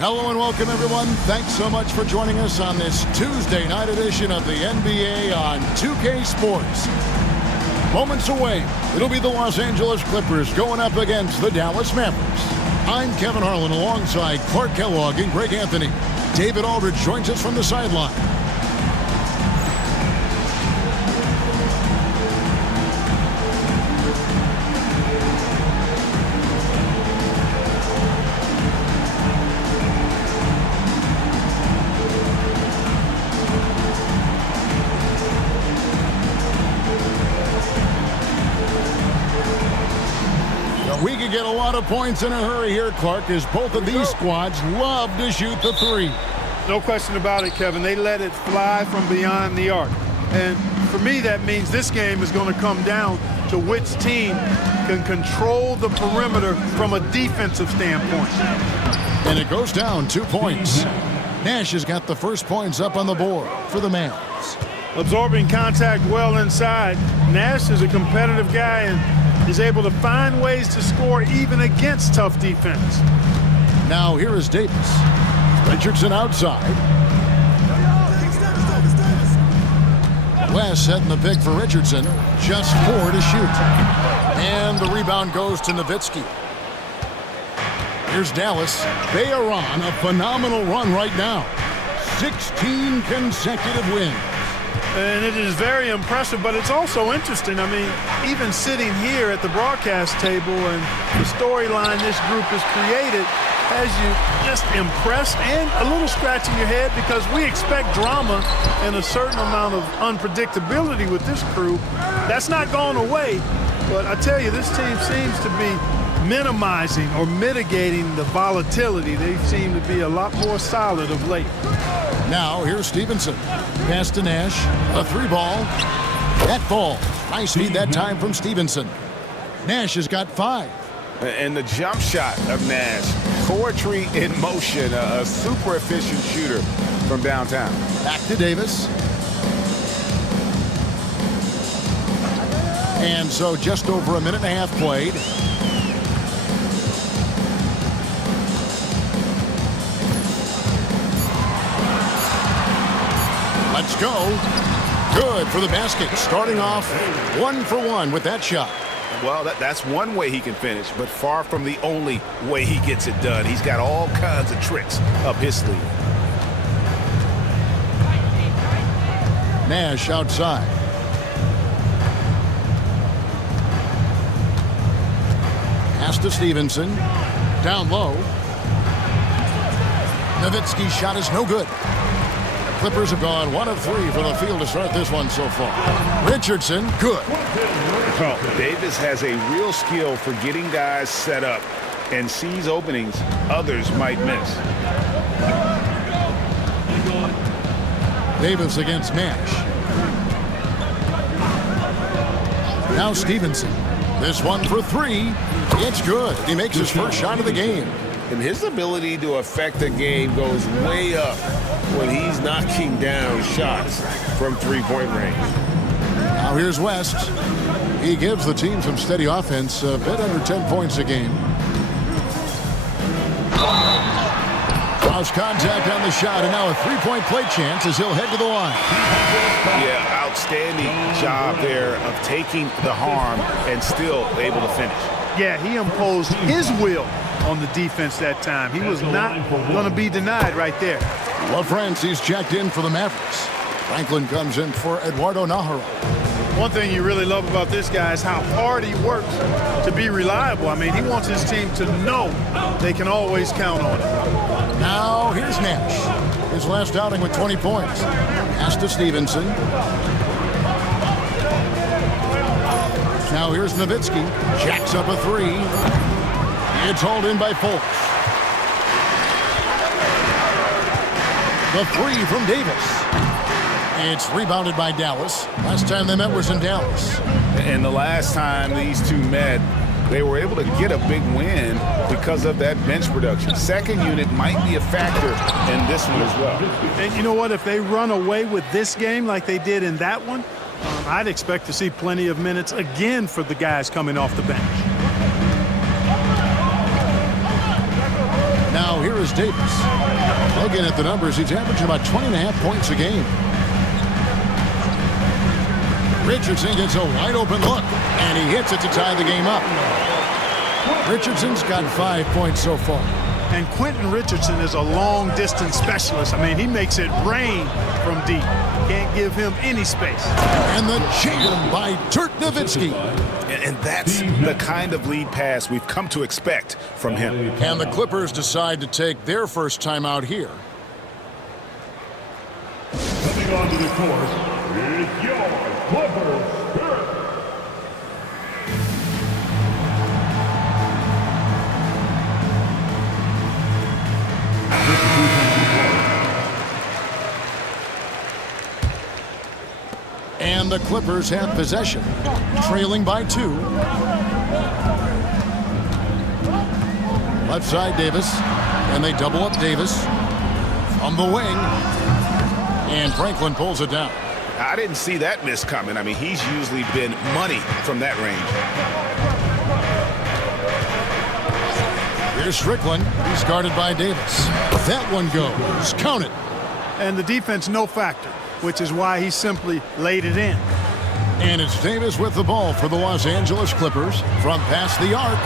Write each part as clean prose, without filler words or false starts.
Hello and welcome, everyone. Thanks so much for joining us on this Tuesday night edition of the NBA on 2K Sports. Moments away, it'll be the Los Angeles Clippers going up against the Dallas Mavericks. I'm Kevin Harlan alongside Clark Kellogg and Greg Anthony. David Aldridge joins us from the sideline. We could get a lot of points in a hurry here, Clark, as both of these squads love to shoot the three. No question about it, Kevin. They let it fly from beyond the arc. And for me, that means this game is going to come down to which team can control the perimeter from a defensive standpoint. And it goes down 2 points. Nash has got the first points up on the board for the Mavs. Absorbing contact well inside. Nash is a competitive guy and is able to find ways to score even against tough defense. Now here is Davis. Richardson outside. West setting the pick for Richardson. Just 4 to shoot. And the rebound goes to Nowitzki. Here's Dallas. They are on a phenomenal run right now. 16 consecutive wins. And it is very impressive, but it's also interesting. I mean, even sitting here at the broadcast table and the storyline this group has created has you just impressed and a little scratching your head, because we expect drama and a certain amount of unpredictability with this crew. That's not going away, but I tell you, this team seems to be minimizing or mitigating the volatility. They seem to be a lot more solid of late. Now here's Stevenson. Pass to Nash. A 3-ball. That ball. Nice feed that time from Stevenson. Nash has got 5. And the jump shot of Nash. Poetry in motion. A super efficient shooter from downtown. Back to Davis. And so just over a minute and a half played. Let's go. Good for the basket. Starting off 1 for 1 with that shot. Well, that's one way he can finish, but far from the only way he gets it done. He's got all kinds of tricks up his sleeve. Nash outside. Pass to Stevenson. Down low. Nowitzki's shot is no good. Clippers have gone 1 of 3 from the field to start this one so far. Richardson, good. Well, Davis has a real skill for getting guys set up and sees openings others might miss. Davis against Nash. Now Stevenson. This one for 3. It's good. He makes his first shot of the game. And his ability to affect the game goes way up when he's knocking down shots from three-point range. Now here's West. He gives the team some steady offense, a bit under 10 points a game. Cross contact on the shot, and now a 3-point play chance as he'll head to the line. Yeah, outstanding job there of taking the harm and still able to finish. Yeah, he imposed his will on the defense that time. He was not going to be denied right there. LaFrance's checked in for the Mavericks. Franklin comes in for Eduardo Nájera. One thing you really love about this guy is how hard he works to be reliable. I mean, he wants his team to know they can always count on him. Now here's Nash. His last outing with 20 points. Pass to Stevenson. Now here's Nowitzki. Jacks up a 3. It's hauled in by Fultz. The 3 from Davis. It's rebounded by Dallas. Last time they met was in Dallas. And the last time these two met, they were able to get a big win because of that bench production. Second unit might be a factor in this one as well. And you know what? If they run away with this game like they did in that one, I'd expect to see plenty of minutes again for the guys coming off the bench. Now here is is Davis. Looking at the numbers, he's averaging about 20.5 points a game. Richardson gets a wide open look, and he hits it to tie the game up. Richardson's got 5 points so far. And Quentin Richardson is a long-distance specialist. I mean, he makes it rain from deep. Can't give him any space. And the jam by Dirk Nowitzki. And that's the kind of lead pass we've come to expect from him. And the Clippers decide to take their first time out here. Coming onto the court is your Clippers. And the Clippers have possession, trailing by 2. Left side, Davis. And they double up Davis from the wing. And Franklin pulls it down. I didn't see that miss coming. I mean, he's usually been money from that range. Here's Strickland. He's guarded by Davis. That one goes. Count it. And the defense no factor, which is why he simply laid it in. And it's Davis with the ball for the Los Angeles Clippers from past the arc.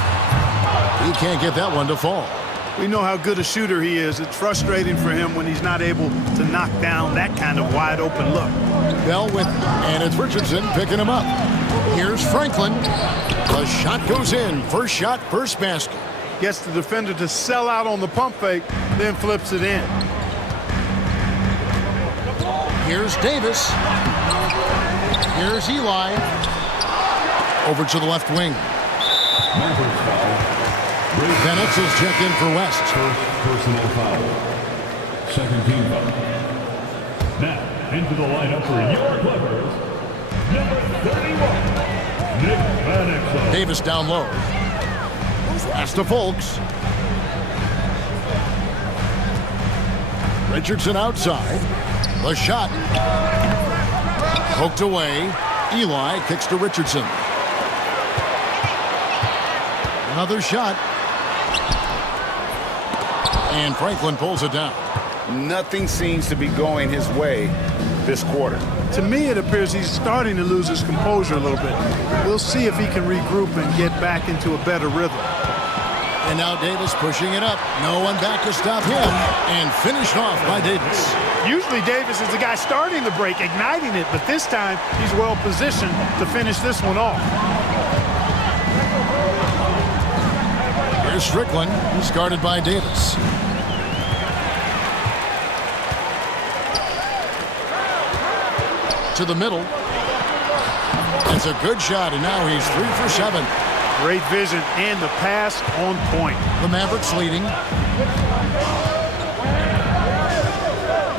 He can't get that one to fall. We know how good a shooter he is. It's frustrating for him when he's not able to knock down that kind of wide open look. Bell with, and it's Richardson picking him up. Here's Franklin. The shot goes in. First shot, first basket. Gets the defender to sell out on the pump fake, then flips it in. Here's Davis. Here's Eli. Over to the left wing. Bennett is checked in for West. First personal foul. Second team foul. Now into the lineup for your Clippers, number 31, Nick Van. Davis down low. Pass to Folks. Richardson outside. The shot. Poked away. Eli kicks to Richardson. Another shot. And Franklin pulls it down. Nothing seems to be going his way this quarter. To me, it appears he's starting to lose his composure a little bit. We'll see if he can regroup and get back into a better rhythm. And now Davis pushing it up. No one back to stop him. And finished off by Davis. Usually Davis is the guy starting the break, igniting it, but this time he's well positioned to finish this one off. Here's Strickland. He's guarded by Davis. To the middle. It's a good shot, and now he's 3 for 7. Great vision and the pass on point. The Mavericks leading.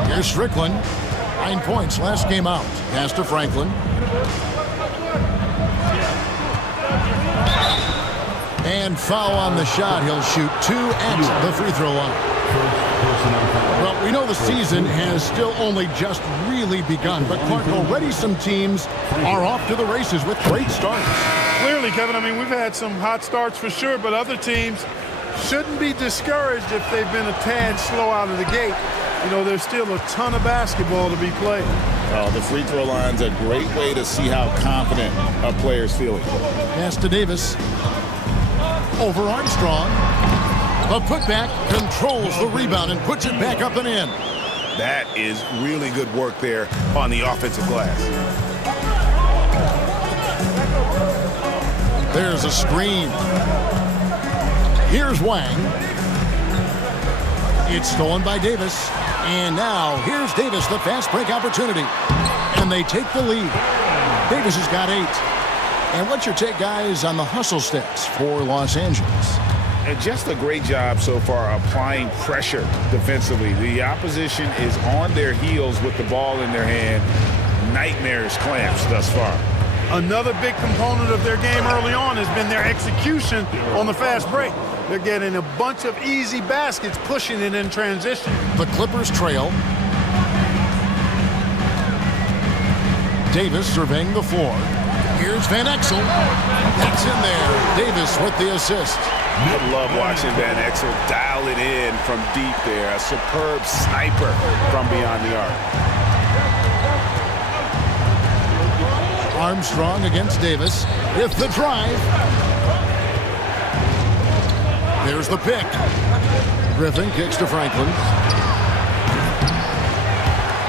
Here's Strickland. 9 points last game out. Pass to Franklin. And foul on the shot. He'll shoot 2 at the free throw line. Well, we know the season has still only just really begun, but Clark, already some teams are off to the races with great starts. Clearly, Kevin, I mean, we've had some hot starts for sure, but other teams shouldn't be discouraged if they've been a tad slow out of the gate. You know, there's still a ton of basketball to be played. The free throw line's a great way to see how confident a player's feeling. Pass to Davis. Over Armstrong. The putback controls the rebound and puts it back up and in. That is really good work there on the offensive glass. There's a screen. Here's Wang. It's stolen by Davis. And now here's Davis, the fast break opportunity. And they take the lead. Davis has got 8. And what's your take, guys, on the hustle stats for Los Angeles? And just a great job so far applying pressure defensively. The opposition is on their heels with the ball in their hand. Nightmares clamps thus far. Another big component of their game early on has been their execution on the fast break. They're getting a bunch of easy baskets, pushing it in transition. The Clippers trail. Davis surveying the floor. Here's Van Exel. That's in there. Davis with the assist. I love watching Van Exel dial it in from deep there. A superb sniper from beyond the arc. Armstrong against Davis with the drive. There's the pick. Griffin kicks to Franklin.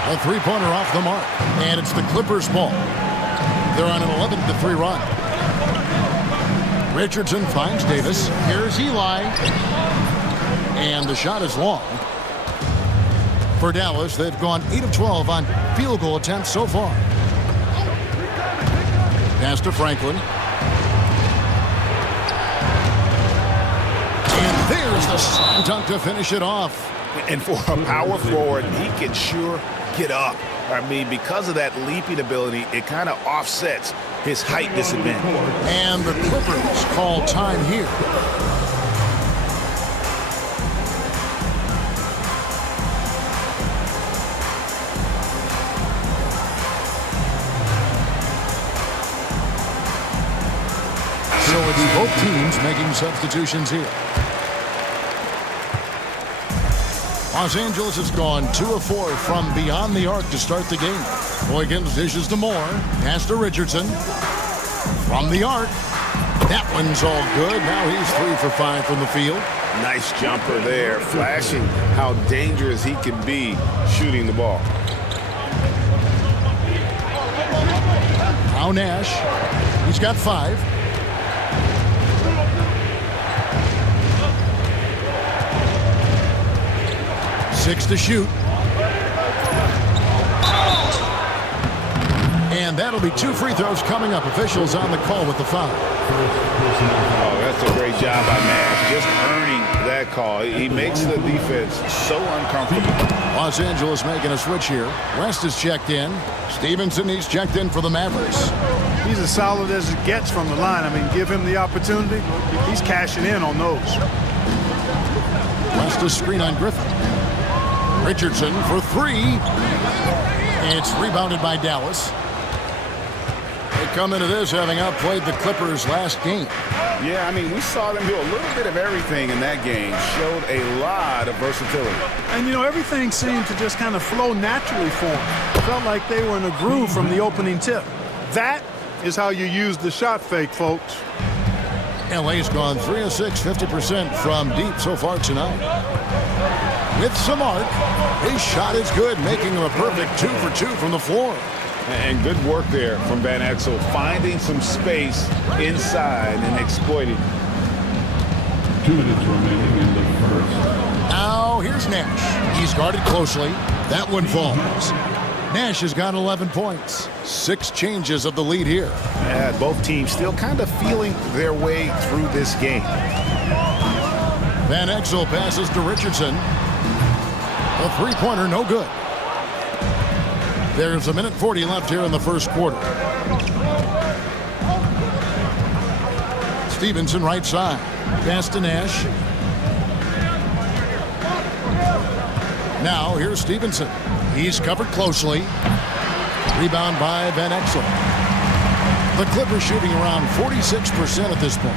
A three-pointer off the mark, and it's the Clippers' ball. They're on an 11-3 run. Richardson finds Davis. Here's Eli. And the shot is long. For Dallas, they've gone 8 of 12 on field goal attempts so far. Pass to Franklin. And there's the slam dunk to finish it off. And for a power forward, he can sure get up. I mean, because of that leaping ability, it kind of offsets his height disadvantage. And the Clippers call time here. So it's both teams making substitutions here. Los Angeles has gone 2 of 4 from beyond the arc to start the game. Boykins dishes to Moore. Pass to Richardson. From the arc. That one's all good. Now he's 3 for 5 from the field. Nice jumper there, flashing how dangerous he can be shooting the ball. Now Nash. He's got 5. Six to shoot. And that'll be 2 free throws coming up. Officials on the call with the foul. Oh, that's a great job by Nash, just earning that call. He makes the defense so uncomfortable. Los Angeles making a switch here. West is checked in. Stevenson, he's checked in for the Mavericks. He's as solid as it gets from the line. I mean, give him the opportunity. He's cashing in on those. West is screen on Griffin. Richardson for 3. It's rebounded by Dallas. They come into this having outplayed the Clippers last game. Yeah, I mean, we saw them do a little bit of everything in that game. Showed a lot of versatility. And, you know, everything seemed to just kind of flow naturally for them. Felt like they were in a groove from the opening tip. That is how you use the shot fake, folks. LA's gone 3 of 6, 50% from deep so far tonight. With some arc, his shot is good, making him a perfect 2 for 2 from the floor. And good work there from Van Exel, finding some space inside and exploiting. 2 minutes remaining in the first. Now here's Nash. He's guarded closely. That one falls. Nash has got 11 points. 6 changes of the lead here. Yeah, both teams still kind of feeling their way through this game. Van Exel passes to Richardson. A three-pointer, no good. There's 1:40 left here in the first quarter. Stevenson right side. Pass to Nash. Now here's Stevenson. He's covered closely. Rebound by Van Exel. The Clippers shooting around 46% at this point.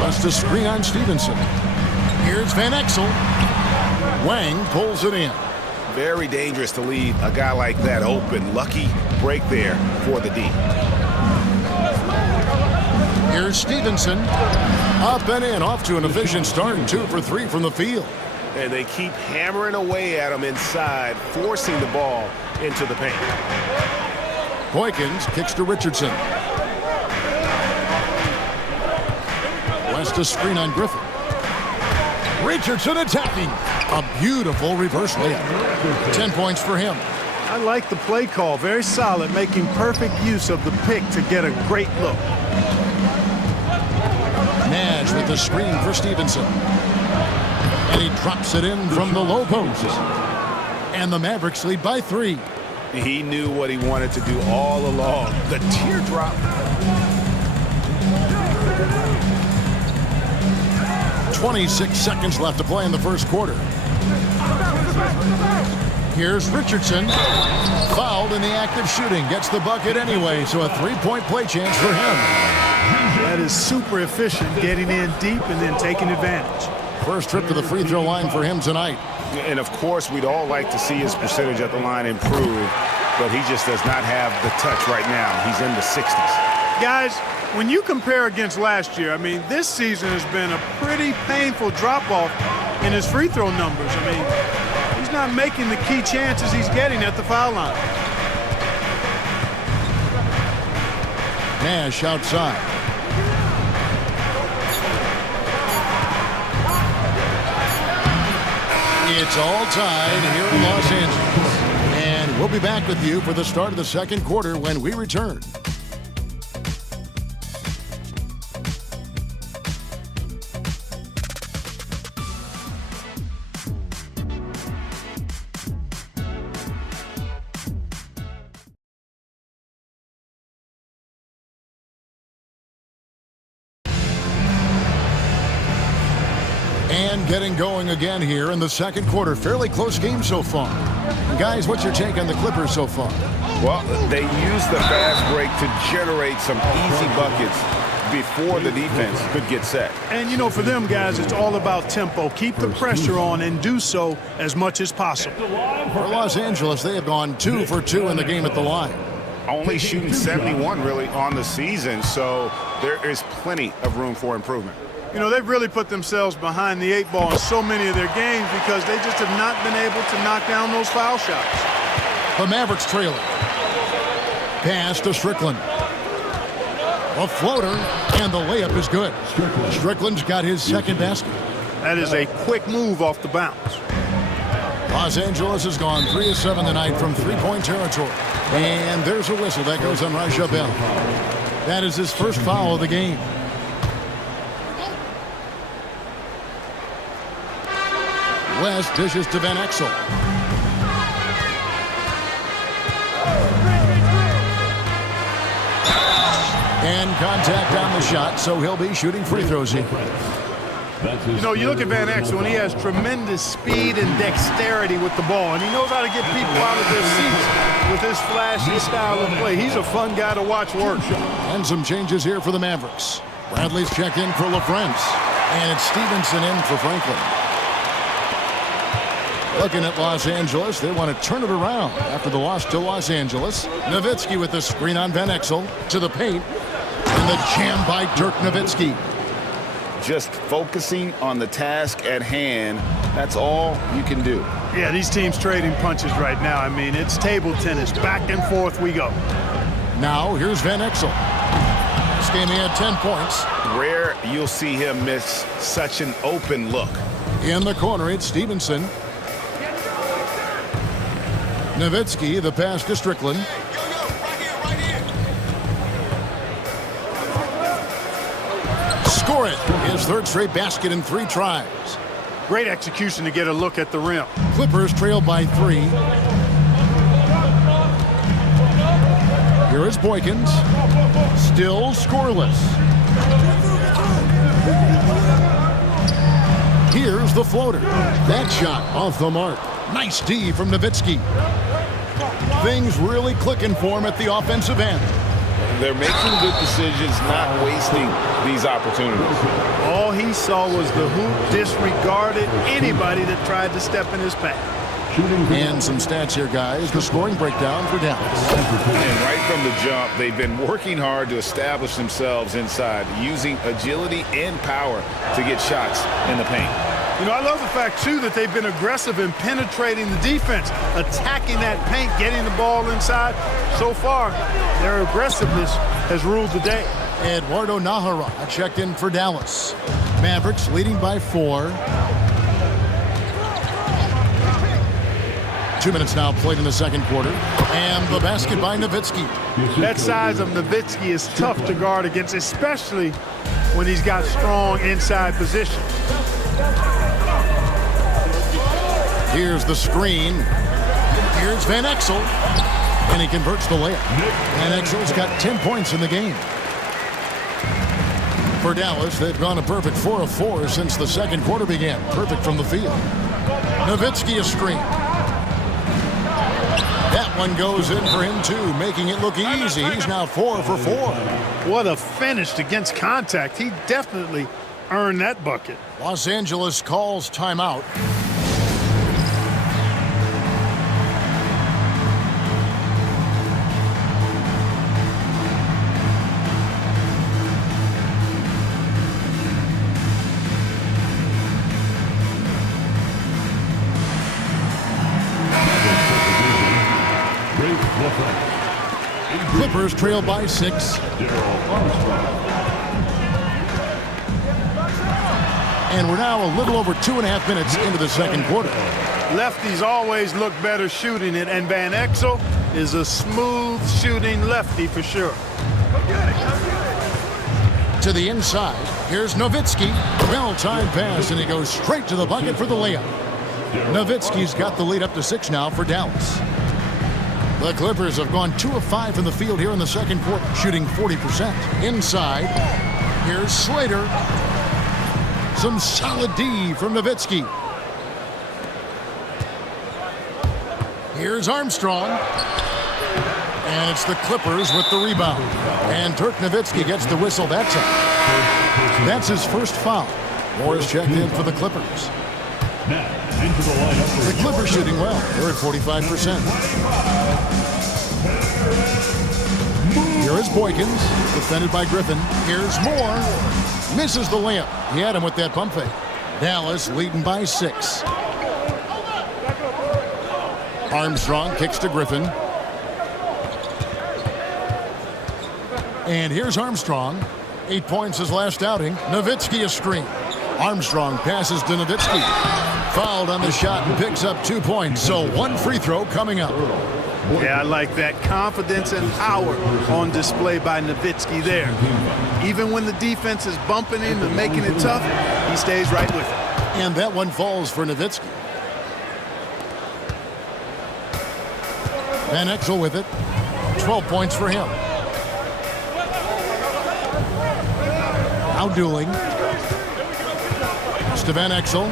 West to screen on Stevenson. Here's Van Exel. Wang pulls it in. Very dangerous to leave a guy like that open. Lucky break there for the D. Here's Stevenson. Up and in, off to an efficient start. 2 for 3 from the field. And they keep hammering away at him inside, forcing the ball into the paint. Boykins kicks to Richardson. West to screen on Griffin. Richardson attacking. A beautiful reverse layup. 10 points for him. I like the play call. Very solid, making perfect use of the pick to get a great look. Nash with the screen for Stevenson. And he drops it in from the low post. And the Mavericks lead by 3. He knew what he wanted to do all along. The teardrop. 26 seconds left to play in the first quarter. Here's Richardson. Fouled in the act of shooting. Gets the bucket anyway, so a three-point play chance for him. That is super efficient, getting in deep and then taking advantage. First trip to the free throw line for him tonight. And, of course, we'd all like to see his percentage at the line improve, but he just does not have the touch right now. He's in the 60s. Guys, when you compare against last year, I mean, this season has been a pretty painful drop-off in his free throw numbers. I mean, he's not making the key chances he's getting at the foul line. Nash outside. It's all tied here in Los Angeles. And we'll be back with you for the start of the second quarter when we return. And getting going again here in the second quarter. Fairly close game so far. Guys, what's your take on the Clippers so far? Well, they used the fast break to generate some easy buckets before the defense could get set. And, you know, for them, guys, it's all about tempo. Keep the pressure on and do so as much as possible. For Los Angeles, they have gone 2 for 2 in the game at the line. Only shooting 71 really on the season, so there is plenty of room for improvement. You know, they've really put themselves behind the 8 ball in so many of their games because they just have not been able to knock down those foul shots. The Mavericks trailing. Pass to Strickland. A floater, and the layup is good. Strickland's got his second basket. That is a quick move off the bounce. Los Angeles has gone 3 of 7 tonight from three-point territory. And there's a whistle that goes on Raja Bell. That is his first foul of the game. West dishes to Van Exel. And contact on the shot, so he'll be shooting free throws here. You know, you look at Van Exel, and he has tremendous speed and dexterity with the ball, and he knows how to get people out of their seats with his flashy style of play. He's a fun guy to watch work. And some changes here for the Mavericks. Bradley's checked in for LaFrance, and it's Stevenson in for Franklin. Looking at Los Angeles, they want to turn it around after the loss to Los Angeles. Nowitzki with the screen on Van Exel to the paint. And the jam by Dirk Nowitzki. Just focusing on the task at hand, that's all you can do. Yeah, these teams trading punches right now. I mean, it's table tennis. Back and forth we go. Now, here's Van Exel. This game he had 10 points. Rare you'll see him miss such an open look. In the corner, it's Stevenson. Nowitzki, the pass to Strickland. Score it. His third straight basket in 3 tries. Great execution to get a look at the rim. Clippers trail by 3. Here is Boykins. Still scoreless. Here's the floater. That shot off the mark. Nice D from Nowitzki. Things really clicking for him at the offensive end. They're making good decisions, not wasting these opportunities. All he saw was the hoop, disregarded anybody that tried to step in his path. And some stats here, guys. The scoring breakdown for Dallas. And right from the jump, they've been working hard to establish themselves inside, using agility and power to get shots in the paint. You know, I love the fact, too, that they've been aggressive in penetrating the defense, attacking that paint, getting the ball inside. So far, their aggressiveness has ruled the day. Eduardo Nahara checked in for Dallas. Mavericks leading by 4. 2 minutes now played in the second quarter. And the basket by Nowitzki. That size of Nowitzki is tough to guard against, especially when he's got strong inside position. Here's the screen. Here's Van Exel. And he converts the layup. Van Exel's got 10 points in the game. For Dallas, they've gone a perfect 4 of 4 since the second quarter began. Perfect from the field. Nowitzki a screen. one goes in for him too, making it look easy. He's now 4 for 4. What a finish against contact. He definitely earned that bucket. Los Angeles calls timeout. Clippers trail by 6. And we're now a little over 2.5 minutes into the second quarter. Lefties always look better shooting it, and Van Exel is a smooth shooting lefty for sure. To the inside, here's Nowitzki. Well-timed pass, and he goes straight to the bucket for the layup. Nowitzki's got the lead up to 6 now for Dallas. The Clippers have gone 2 of 5 from the field here in the second quarter, shooting 40%. Inside, here's Slater. Some solid D from Nowitzki. Here's Armstrong. And it's the Clippers with the rebound. And Dirk Nowitzki gets the whistle that time. That's his first foul. Moore's checked in for the Clippers. The Clippers shooting well. They're at 45%. Here is Boykins, defended by Griffin. Here's Moore. Misses the layup. He had him with that pump fake. Dallas leading by 6. Armstrong kicks to Griffin. And here's Armstrong. 8 points his last outing. Nowitzki a screen. Armstrong passes to Nowitzki. Fouled on the shot and picks up 2 points. So 1 free throw coming up. Yeah, I like that confidence and power on display by Nowitzki there. Even when the defense is bumping him and making it tough, he stays right with it. And that one falls for Nowitzki. Van Exel with it. 12 points for him. Now Dooling. To Van Exel.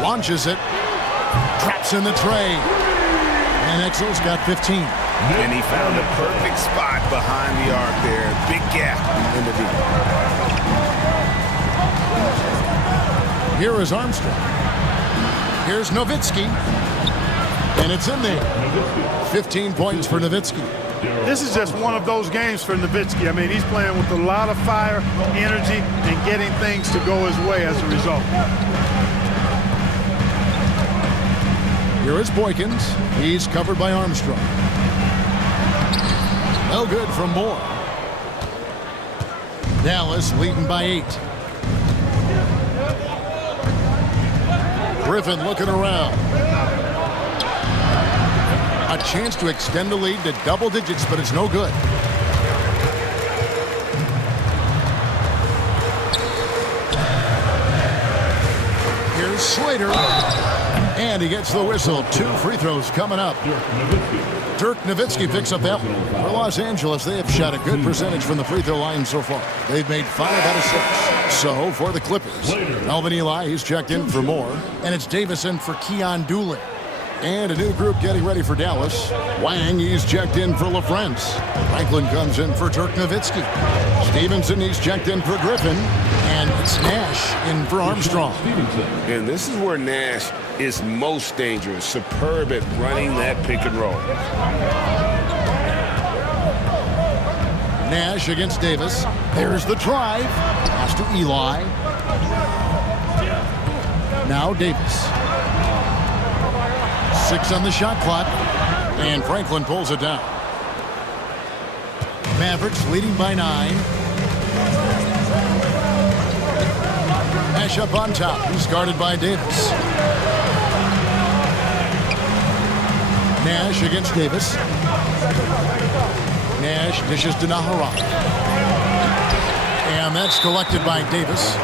Launches it. Traps in the tray. Van Exel's got 15. And he found a perfect spot behind the arc there. Big gap in the deep. Here is Armstrong. Here's Nowitzki. And it's in there. 15 points for Nowitzki. This is just one of those games for Nowitzki. I mean, he's playing with a lot of fire, energy, and getting things to go his way as a result. Here is Boykins. He's covered by Armstrong. No good from Moore. Dallas leading by 8. Griffin looking around. A chance to extend the lead to double digits, but it's no good. Here's Slater. And he gets the whistle. 2 free throws coming up. Dirk Nowitzki picks up that one. For Los Angeles, they have shot a good percentage from the free throw line so far. They've made 5 out of 6. So for the Clippers, Melvin Ely, he's checked in for Moore. And it's Davison for Keon Dooling. And a new group getting ready for Dallas. Wang, he's checked in for LaFrance. Franklin comes in for Dirk Nowitzki. Stevenson, he's checked in for Griffin. And it's Nash in for Armstrong. And this is where Nash is most dangerous. Superb at running that pick and roll. Nash against Davis. There's the drive. Pass to Eli. Now Davis. 6 on the shot clock. And Franklin pulls it down. Mavericks leading by 9. Nash up on top. He's guarded by Davis. Nash against Davis. Nash dishes to Naharan. And that's collected by Davis.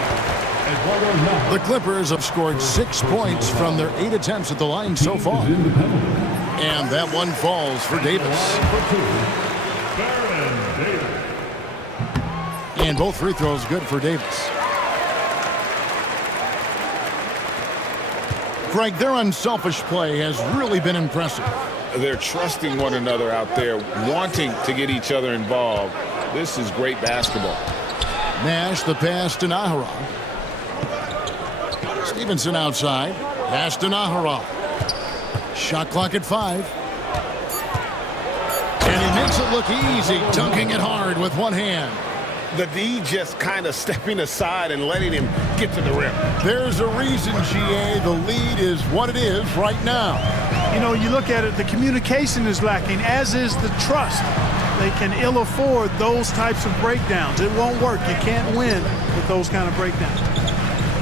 The Clippers have scored 6 points from their 8 attempts at the line so far. And that one falls for Davis. And both free throws good for Davis. Greg, their unselfish play has really been impressive. They're trusting one another out there, wanting to get each other involved. This is great basketball. Nash, the pass to Nahara. Stevenson outside. Pass to Nahara. Shot clock at 5. And he makes it look easy, dunking it hard with one hand. The D just kind of stepping aside and letting him get to the rim. There's a reason, GA. The lead is what it is right now. You know, you look at it, the communication is lacking, as is the trust. They can ill afford those types of breakdowns. It won't work. You can't win with those kind of breakdowns.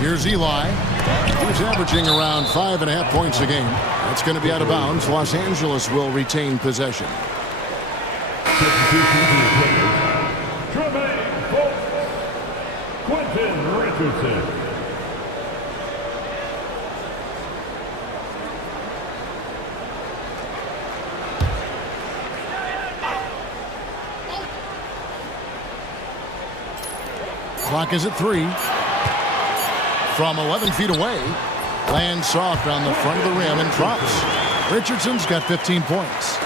Here's Eli. He's averaging around 5.5 points a game. That's going to be out of bounds. Los Angeles will retain possession. Quentin Richardson. Clock is at 3. From 11 feet away, lands soft on the front of the rim and drops. Richardson's got 15 points.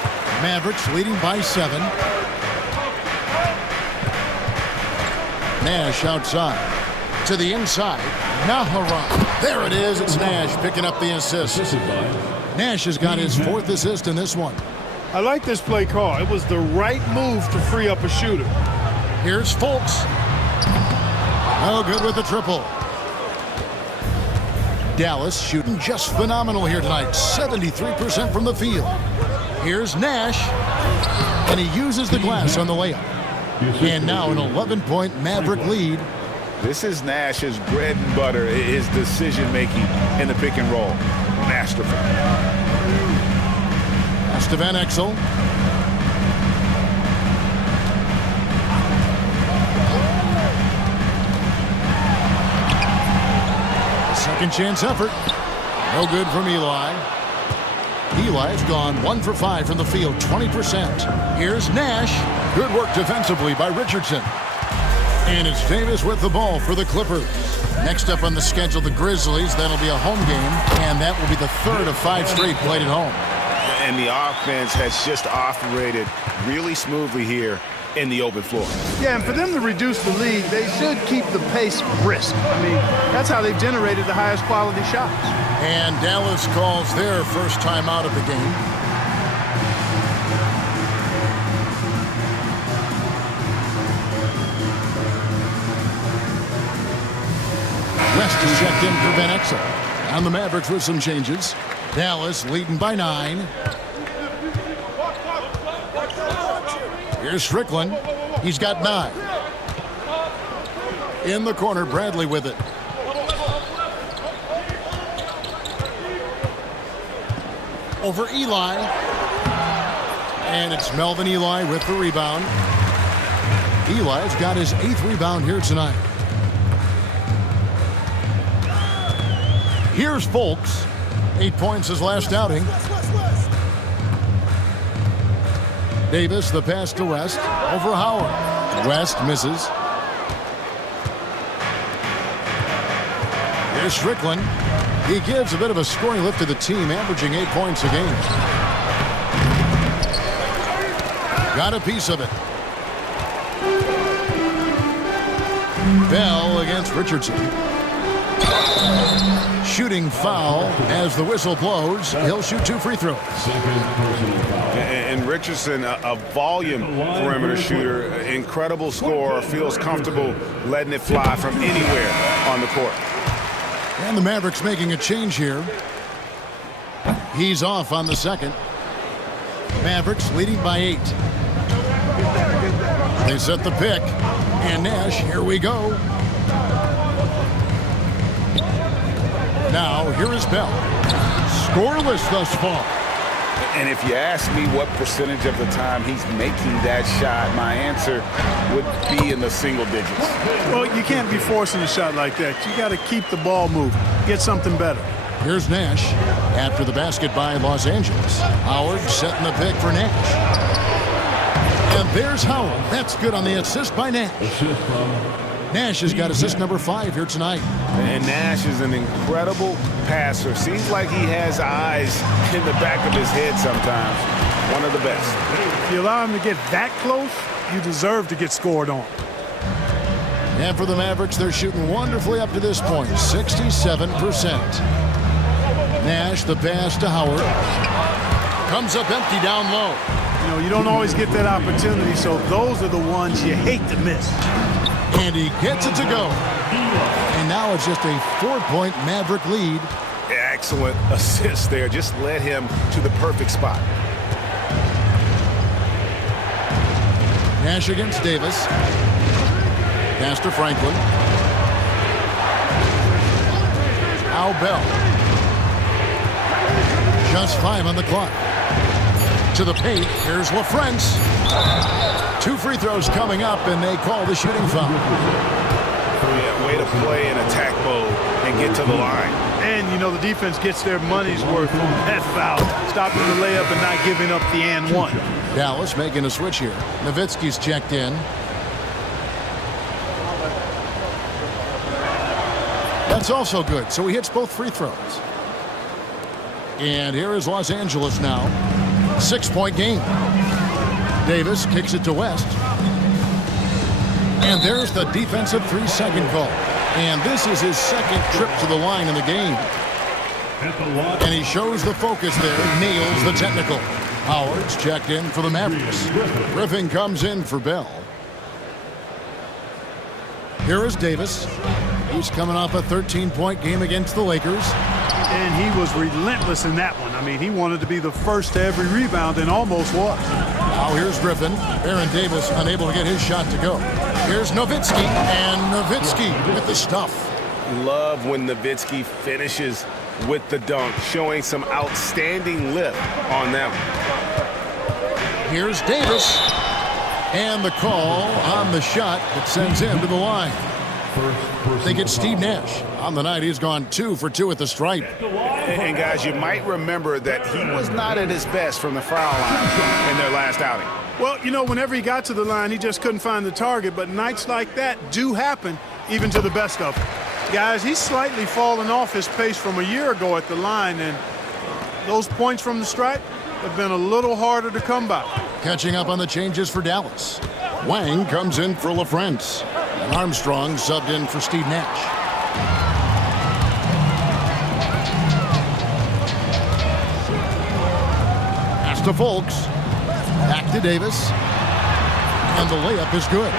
Mavericks leading by 7. Nash outside. To the inside. Nahara. There it is. It's Nash picking up the assist. Nash has got his 4th assist in this one. I like this play call. It was the right move to free up a shooter. Here's Fultz. Oh, good with the triple. Dallas shooting just phenomenal here tonight. 73% from the field. Here's Nash. And he uses the glass on the layup. And now an 11-point Maverick lead. This is Nash's bread and butter, his decision-making in the pick and roll. Masterful. Pass to Van Exel. Second chance effort. No good from Eli. Eli's gone 1 for 5 from the field, 20%. Here's Nash. Good work defensively by Richardson. And it's Davis with the ball for the Clippers. Next up on the schedule, the Grizzlies. That'll be a home game, and that will be the 3rd of 5 straight played at home. And the offense has just operated really smoothly here in the open floor. Yeah, and for them to reduce the lead, they should keep the pace brisk. I mean, that's how they've generated the highest quality shots. And Dallas calls their first time out of the game. West is checked in for Van Exel. And the Mavericks with some changes. Dallas leading by 9. Here's Strickland. He's got 9. In the corner, Bradley with it. Over Eli. And it's Melvin Eli with the rebound. Eli's got his 8th rebound here tonight. Here's Fultz. 8 points his last outing. Davis, the pass to West. Over Howard. West misses. Here's Strickland. He gives a bit of a scoring lift to the team, averaging 8 points a game. Got a piece of it. Bell against Richardson. Shooting foul as the whistle blows. He'll shoot 2 free throws. And Richardson, a volume perimeter shooter, incredible scorer, feels comfortable letting it fly from anywhere on the court. And the Mavericks making a change here. He's off on the second. Mavericks leading by 8. They set the pick. And Nash, here we go. Now, here is Bell. Scoreless thus far. And if you ask me what percentage of the time he's making that shot, my answer would be in the single digits. Well, you can't be forcing a shot like that. You got to keep the ball moving, get something better. Here's Nash after the basket by Los Angeles. Howard setting the pick for Nash. And there's Howard. That's good on the assist by Nash. Assist from Nash has got assist number 5 here tonight. And Nash is an incredible passer. Seems like he has eyes in the back of his head sometimes. One of the best. If you allow him to get that close, you deserve to get scored on. And for the Mavericks, they're shooting wonderfully up to this point, 67%. Nash, the pass to Howard. Comes up empty down low. You know, you don't always get that opportunity, so those are the ones you hate to miss. And he gets it to go. And now it's just a 4-point Maverick lead. Excellent assist there. Just led him to the perfect spot. Nash against Davis. Pass to Franklin. Al Bell. Just 5 on the clock. To the paint. Here's LaFrance. 2 free throws coming up, and they call the shooting foul. Yeah, way to play in attack mode and get to the line. And, you know, the defense gets their money's worth from that foul. Stopping the layup and not giving up the and one. Dallas making a switch here. Nowitzki's checked in. That's also good, so he hits both free throws. And here is Los Angeles now. 6-point game. Davis kicks it to West. And there's the defensive 3-second call. And this is his second trip to the line in the game. And he shows the focus there, nails the technical. Howard's checked in for the Mavericks. Griffin comes in for Bell. Here is Davis. He's coming off a 13-point game against the Lakers. And he was relentless in that one. I mean, he wanted to be the first to every rebound and almost was. Now here's Griffin. Baron Davis unable to get his shot to go. Here's Nowitzki, and Nowitzki with the stuff. Love when Nowitzki finishes with the dunk, showing some outstanding lift on that one. Here's Davis. And the call on the shot that sends him to the line. They get Steve Nash. On the night, he's gone 2 for 2 at the stripe. And guys, you might remember that he was not at his best from the foul line in their last outing. Well, you know, whenever he got to the line, he just couldn't find the target. But nights like that do happen, even to the best of them. Guys, he's slightly fallen off his pace from a year ago at the line. And those points from the stripe have been a little harder to come by. Catching up on the changes for Dallas. Wang comes in for LaFrance. And Armstrong subbed in for Steve Nash. Pass to Folks. Back to Davis. And the layup is good.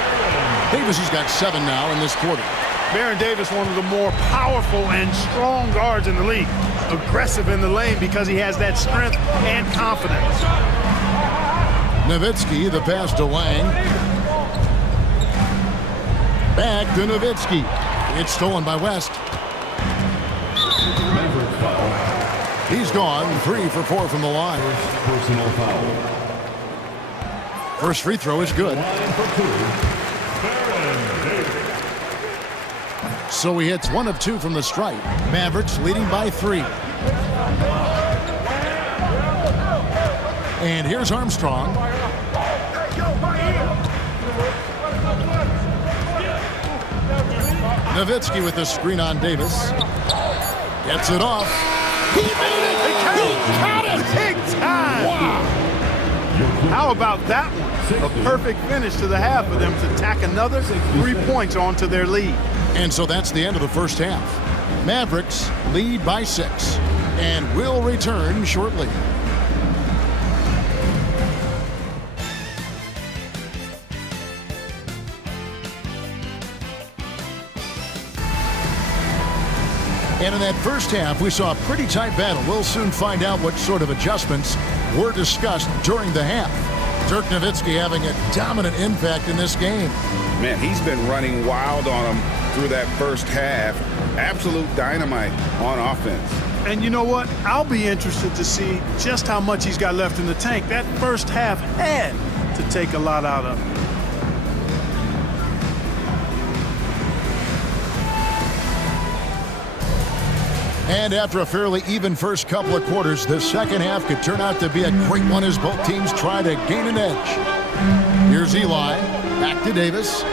Davis has got 7 now in this quarter. Baron Davis, one of the more powerful and strong guards in the league. Aggressive in the lane because he has that strength and confidence. Nowitzki, the pass to Wang. Back to Nowitzki. It's stolen by West. He's gone 3 for 4 from the line. Personal foul. First free throw is good. So he hits 1 of 2 from the stripe. Mavericks leading by 3. And here's Armstrong. Nowitzki with the screen on Davis. Gets it off. He made it! He got it! Big time! Wow! How about that one? A perfect finish to the half for them to tack another 3 points onto their lead. And so that's the end of the first half. Mavericks lead by 6 and will return shortly. And in that first half, we saw a pretty tight battle. We'll soon find out what sort of adjustments were discussed during the half. Dirk Nowitzki having a dominant impact in this game. Man, he's been running wild on him through that first half. Absolute dynamite on offense. And you know what? I'll be interested to see just how much he's got left in the tank. That first half had to take a lot out of him. And after a fairly even first couple of quarters, the second half could turn out to be a great one as both teams try to gain an edge. Here's Eli, back to Davis.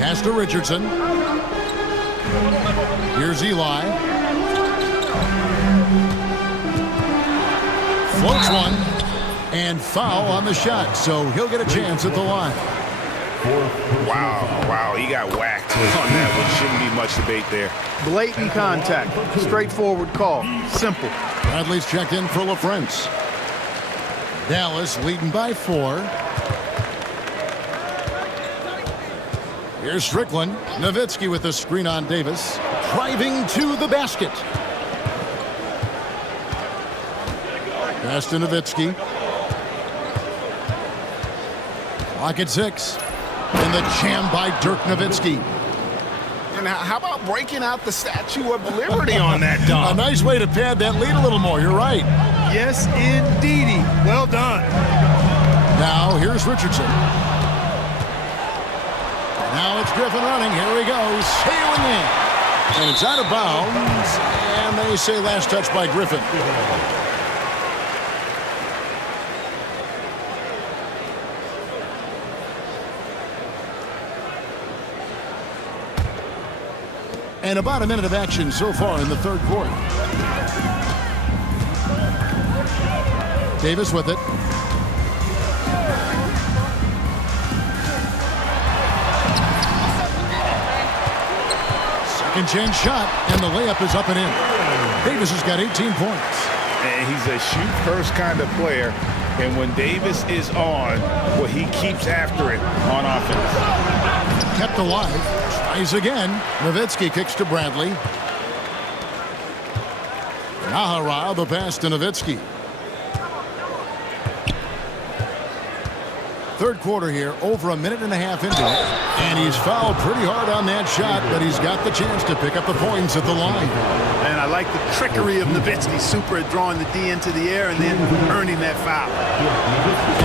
Pass to Richardson. Here's Eli. Floats one. And foul on the shot, so he'll get a chance at the line. Wow, he got whacked on that one. Shouldn't be much debate there. Blatant contact. Straightforward call. Simple. Bradley's checked in for LaFrance. Dallas leading by 4. Here's Strickland. Nowitzki with the screen on Davis. Driving to the basket. Pass to Nowitzki. Clock at 6. And the jam by Dirk Nowitzki. And how about breaking out the Statue of Liberty on that dunk? A nice way to pad that lead a little more. You're right. Yes, indeedy. Well done. Now here's Richardson. Now it's Griffin running. Here he goes. Sailing in. And it's out of bounds. And they say last touch by Griffin. And about a minute of action so far in the third quarter. Davis with it. Second chance shot, and the layup is up and in. Davis has got 18 points. And he's a shoot-first kind of player. And when Davis is on, well, he keeps after it on offense. Kept alive. Tries again. Nowitzki kicks to Bradley. Nahara, the pass to Nowitzki. Third quarter here, over a minute and a half into it. And he's fouled pretty hard on that shot, but he's got the chance to pick up the points at the line. And I like the trickery of Nowitzki. Super at drawing the D into the air and then earning that foul.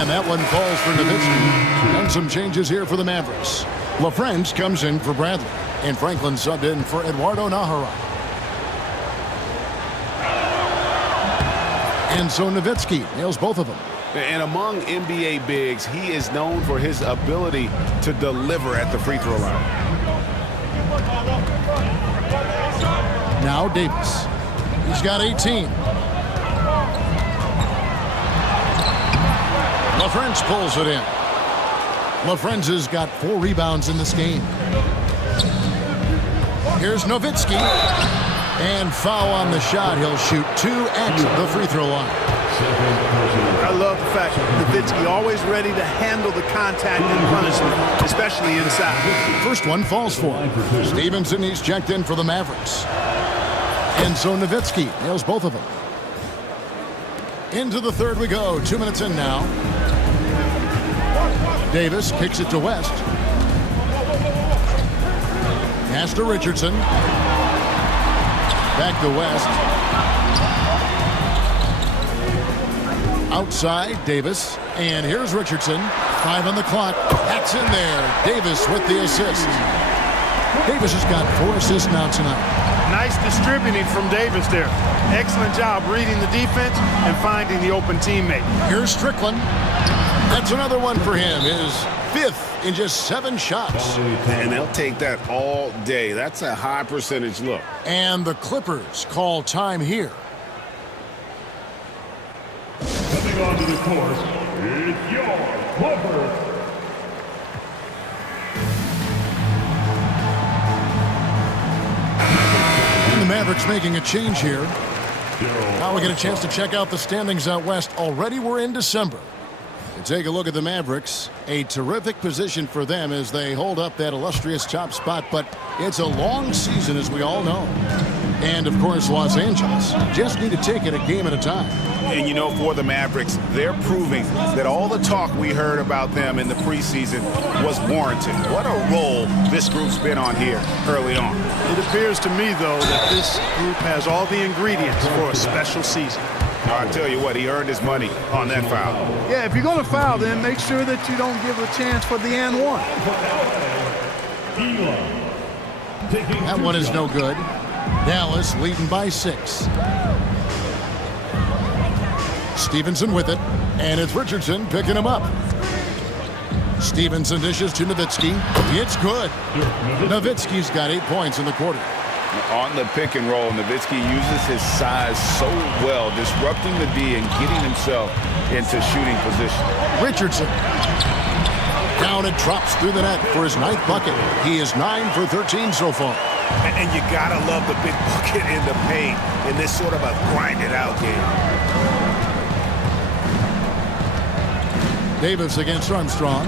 And that one falls for Nowitzki. And some changes here for the Mavericks. LaFrance comes in for Bradley. And Franklin subbed in for Eduardo Nahara. And so Nowitzki nails both of them. And among NBA bigs, he is known for his ability to deliver at the free throw line. Now Davis. He's got 18. LaFrance pulls it in. LaFrance has got 4 rebounds in this game. Here's Nowitzki. And foul on the shot. He'll shoot 2 at the free throw line. I love the fact that Nowitzki always ready to handle the contact and punishment, especially inside. First one falls for him. Stevenson, he's checked in for the Mavericks. And so Nowitzki nails both of them. Into the third we go. 2 minutes in now. Davis kicks it to West. Pass to Richardson. Back to West. Outside, Davis. And here's Richardson. 5 on the clock. That's in there. Davis with the assist. Davis has got 4 assists now tonight. Nice distributing from Davis there. Excellent job reading the defense and finding the open teammate. Here's Strickland. That's another one for him. His 5th in just 7 shots. And they'll take that all day. That's a high percentage look. And the Clippers call time here. Coming onto the court, it's your Clippers. And the Mavericks making a change here. Now we get a chance to check out the standings out west. Already we're in December. Take a look at the Mavericks. A terrific position for them as they hold up that illustrious top spot, but it's a long season, as we all know. And, of course, Los Angeles just need to take it a game at a time. And, you know, for the Mavericks, they're proving that all the talk we heard about them in the preseason was warranted. What a role this group's been on here early on. It appears to me, though, that this group has all the ingredients for a special season. I'll tell you what, he earned his money on that foul. Yeah, if you're going to foul, then make sure that you don't give a chance for the and one. That one is no good. Dallas leading by 6. Stevenson with it, and it's Richardson picking him up. Stevenson dishes to Nowitzki. It's good. Nowitzki's got 8 points in the quarter. On the pick and roll, Nowitzki uses his size so well, disrupting the D and getting himself into shooting position. Richardson. Down it drops through the net for his 9th bucket. He is 9 for 13 so far. And you gotta love the big bucket in the paint in this sort of a grinded-out game. Davis against Armstrong.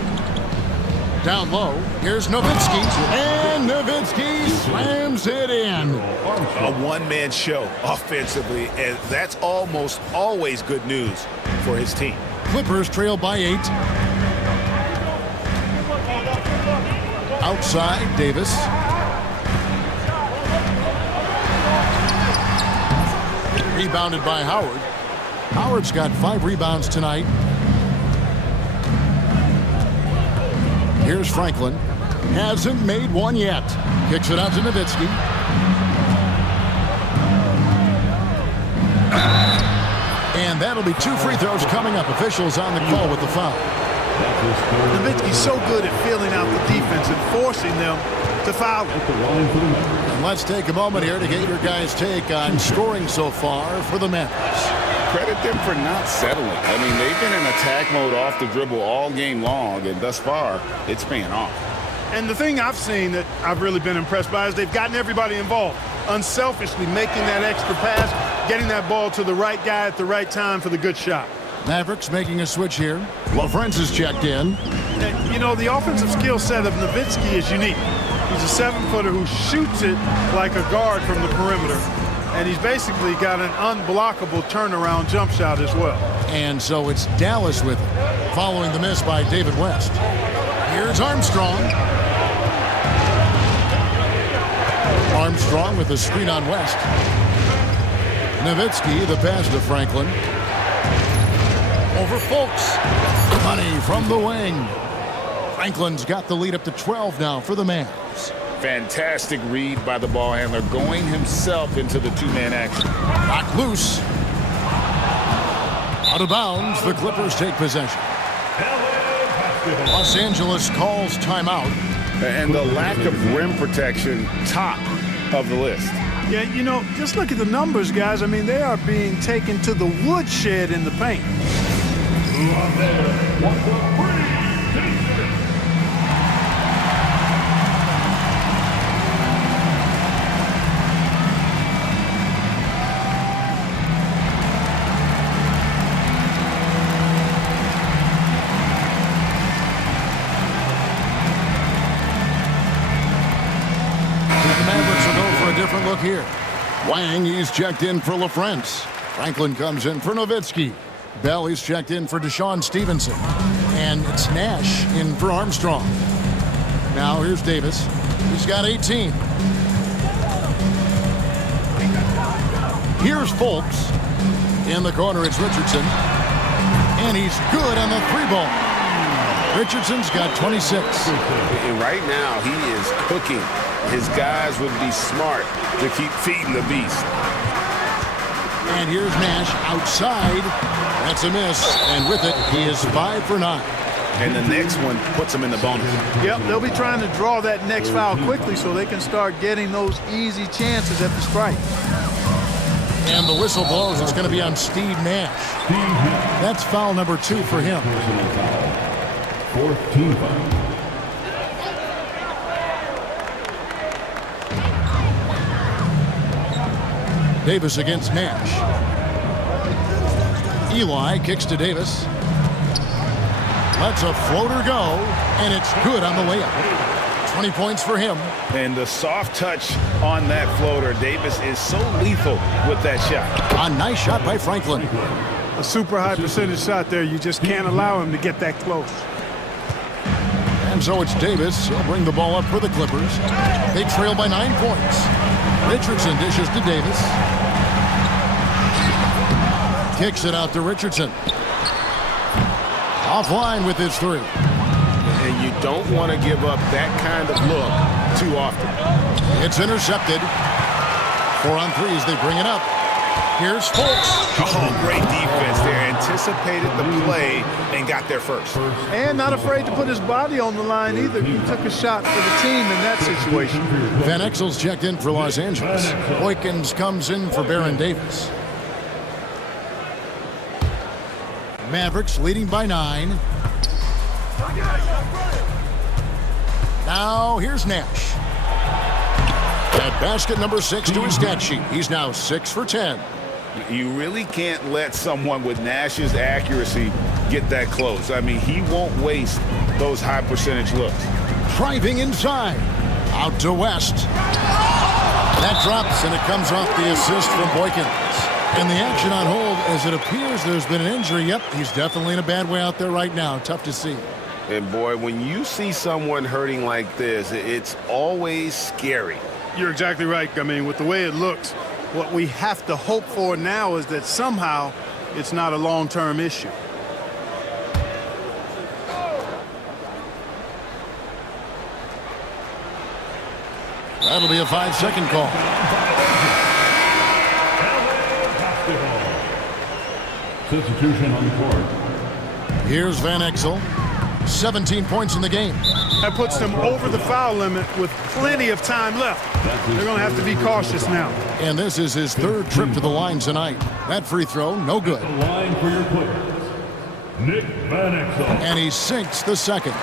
Down low, here's Nowitzki, and Nowitzki slams it in. A one-man show offensively, and that's almost always good news for his team. Clippers trail by 8. Outside, Davis. Rebounded by Howard. Howard's got 5 rebounds tonight. Here's Franklin. Hasn't made one yet. Kicks it out to Nowitzki. And that'll be 2 free throws coming up. Officials on the call with the foul. Nowitzki's so good at filling out the defense and forcing them to foul. And let's take a moment here to get your guys' take on scoring so far for the Mavericks. Credit them for not settling. I mean, they've been in attack mode off the dribble all game long, and thus far, it's paying off. And the thing I've seen that I've really been impressed by is they've gotten everybody involved, unselfishly making that extra pass, getting that ball to the right guy at the right time for the good shot. Mavericks making a switch here. LaFrentz is checked in. And, you know, the offensive skill set of Nowitzki is unique. He's a 7-footer who shoots it like a guard from the perimeter. And he's basically got an unblockable turnaround jump shot as well. And so it's Dallas with it, following the miss by David West. Here's Armstrong. Armstrong with the screen on West. Nowitzki, the pass to Franklin. Over Fultz. Money from the wing. Franklin's got the lead up to 12 now for the Mavs. Fantastic read by the ball handler, going himself into the 2-man action. Knocked loose. Out of bounds, the Clippers take possession. Los Angeles calls timeout. And the lack of rim protection, top of the list. Yeah, you know, just look at the numbers, guys. I mean, they are being taken to the woodshed in the paint. Different look here. Wang, he's checked in for LaFrentz. Franklin comes in for Nowitzki. Bell, he's checked in for Deshaun Stevenson. And it's Nash in for Armstrong. Now here's Davis. He's got 18. Here's Fultz. In the corner, it's Richardson. And he's good on the 3-ball. Richardson's got 26. And right now, he is cooking. His guys would be smart to keep feeding the beast. And here's Nash outside. That's a miss. And with it, he is 5 for 9. And the next one puts him in the bonus. Yep, they'll be trying to draw that next foul quickly so they can start getting those easy chances at the strike. And the whistle blows. It's going to be on Steve Nash. That's foul number 2 for him. 4th team foul. Davis against Nash. Eli kicks to Davis. Lets a floater go, and it's good on the layup. 20 points for him. And the soft touch on that floater. Davis is so lethal with that shot. A nice shot by Franklin. A super high percentage shot there. You just can't allow him to get that close. And so it's Davis. He'll bring the ball up for the Clippers. They trail by 9 points. Richardson dishes to Davis. Kicks it out to Richardson. Offline with his 3. And you don't want to give up that kind of look too often. It's intercepted. 4 on 3 as they bring it up. Here's Fultz. Oh, great defense there. Anticipated the play and got there first. And not afraid to put his body on the line either. He took a shot for the team in that situation. Van Exel's checked in for Los Angeles. Boykins comes in for Baron Davis. Mavericks leading by 9. Now here's Nash. At basket number 6 to his stat sheet. He's now 6 for 10. You really can't let someone with Nash's accuracy get that close. I mean, he won't waste those high percentage looks. Driving inside. Out to West. That drops, and it comes off the assist from Boykins. And the action on hold, as it appears there's been an injury. Yep, he's definitely in a bad way out there right now. Tough to see. And boy, when you see someone hurting like this, it's always scary. You're exactly right. I mean, with the way it looks, what we have to hope for now is that somehow it's not a long-term issue. That'll be a 5-second call. Substitution on the court. Here's Van Exel. 17 points in the game. That puts them over the foul limit with plenty of time left. They're going to have to be cautious now. And this is his 3rd trip to the line tonight. That free throw, no good. The line for your Clippers, Nick Van Exel. And he sinks the 2nd.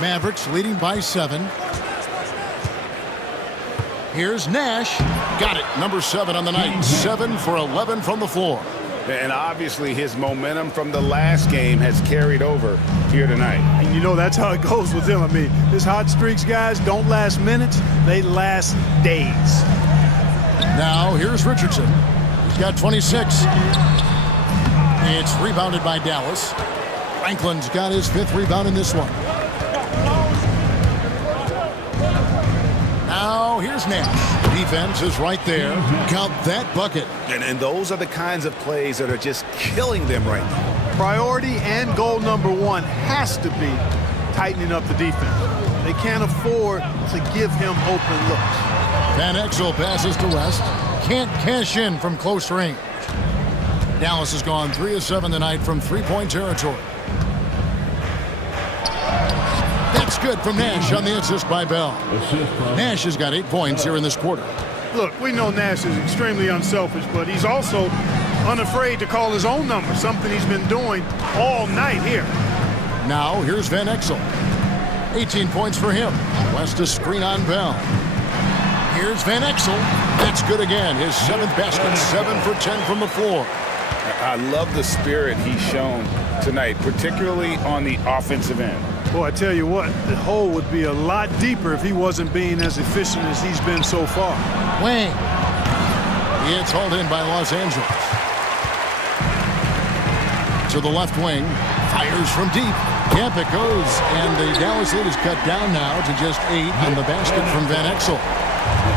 Mavericks leading by 7. Here's Nash. Got it. Number 7 on the night. 7 for 11 from the floor. And obviously his momentum from the last game has carried over here tonight. And you know that's how it goes with him. I mean, his hot streaks, guys, don't last minutes. They last days. Now here's Richardson. He's got 26. It's rebounded by Dallas. Franklin's got his 5th rebound in this one. Now here's Nash. Defense is right there. Count that bucket. And those are the kinds of plays that are just killing them right now. Priority and goal number 1 has to be tightening up the defense. They can't afford to give him open looks. Van Exel passes to West. Can't cash in from close range. Dallas has gone 3 of 7 tonight from 3-point territory. That's good from Nash on the assist by Bell. Nash has got 8 points here in this quarter. Look, we know Nash is extremely unselfish, but he's also unafraid to call his own number, something he's been doing all night here. Now here's Van Exel. 18 points for him. West a screen on Bell. Here's Van Exel. That's good again. His 7th basket. 7 for 10 from the floor. I love the spirit he's shown tonight, particularly on the offensive end. Boy, I tell you what, the hole would be a lot deeper if he wasn't being as efficient as he's been so far. Wayne. It's hauled in by Los Angeles. To the left wing. Fires from deep. Yep, it goes. And the Dallas lead is cut down now to just 8 on the basket from Van Exel.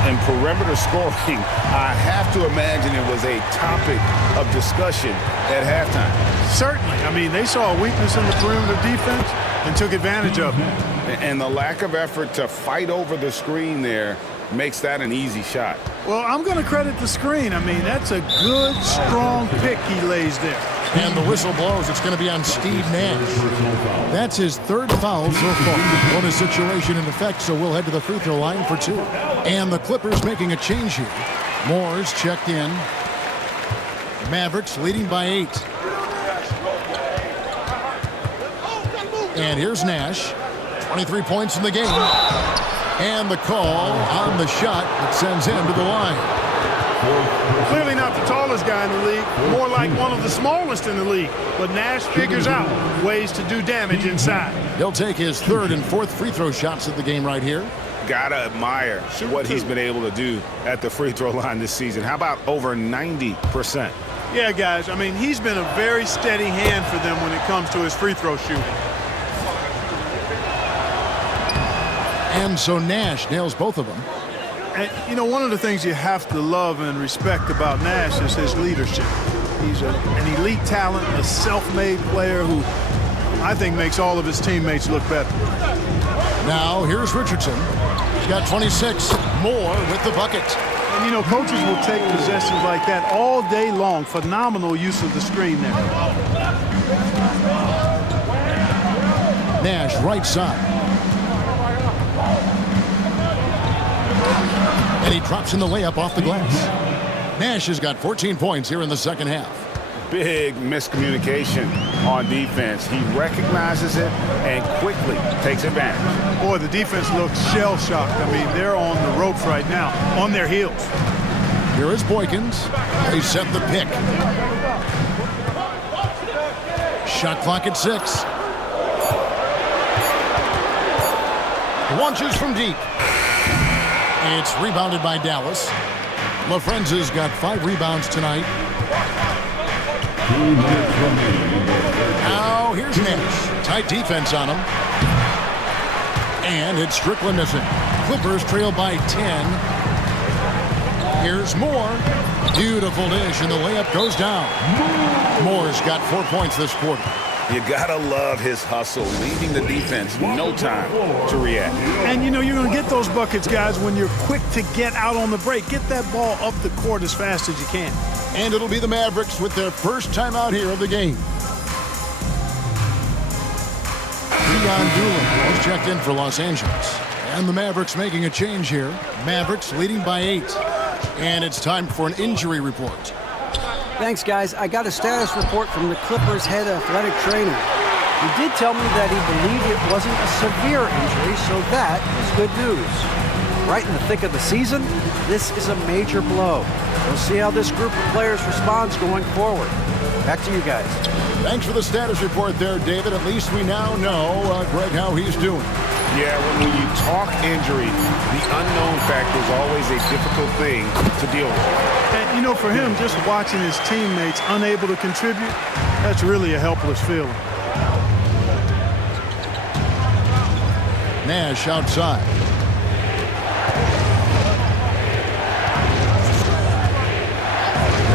And perimeter scoring, I have to imagine it was a topic of discussion at halftime. Certainly. I mean, they saw a weakness in the perimeter defense and took advantage of it. And the lack of effort to fight over the screen there makes that an easy shot. Well, I'm going to credit the screen. I mean, that's a good, strong pick he lays there. And the whistle blows. It's going to be on Steve Nash. That's his 3rd foul so far. Bonus situation in effect, so we'll head to the free throw line for 2. And the Clippers making a change here. Moore's checked in. Mavericks leading by 8. And here's Nash. 23 points in the game. And the call on the shot that sends him to the line. Clearly not the tallest guy in the league, more like one of the smallest in the league. But Nash figures out ways to do damage inside. He'll take his 3rd and 4th free throw shots of the game right here. Gotta admire what he's been able to do at the free throw line this season. How about over 90%? Yeah, guys, I mean, he's been a very steady hand for them when it comes to his free throw shooting. And so Nash nails both of them. And, you know, one of the things you have to love and respect about Nash is his leadership. He's an elite talent, a self-made player who I think makes all of his teammates look better. Now here's Richardson. He's got 26. Moore with the bucket. And, you know, coaches will take possessions like that all day long. Phenomenal use of the screen there. Nash, right side. And he drops in the layup off the glass. Nash has got 14 points here in the second half. Big miscommunication on defense. He recognizes it and quickly takes advantage. Boy, the defense looks shell-shocked. I mean, they're on the ropes right now, on their heels. Here is Boykins. They set the pick. Shot clock at 6. Launches from deep. It's rebounded by Dallas. LaFrenza's got 5 rebounds tonight. Now here's Nash. Tight defense on him. And it's Strickland missing. Clippers trail by 10. Here's Moore. Beautiful dish, and the layup goes down. Moore's got 4 points this quarter. You gotta love his hustle, leaving the defense no time to react. And, you know, you're going to get those buckets, guys, when you're quick to get out on the break. Get that ball up the court as fast as you can. And it'll be the Mavericks with their first time out here of the game. Leon Doolin has checked in for Los Angeles. And the Mavericks making a change here. Mavericks leading by 8. And it's time for an injury report. Thanks, guys. I got a status report from the Clippers' head athletic trainer. He did tell me that he believed it wasn't a severe injury, so that is good news. Right in the thick of the season, this is a major blow. We'll see how this group of players responds going forward. Back to you guys. Thanks for the status report there, David. At least we now know, Greg, how he's doing. Yeah, when you talk injury, the unknown factor is always a difficult thing to deal with. And, you know, for him, just watching his teammates unable to contribute, that's really a helpless feeling. Nash outside.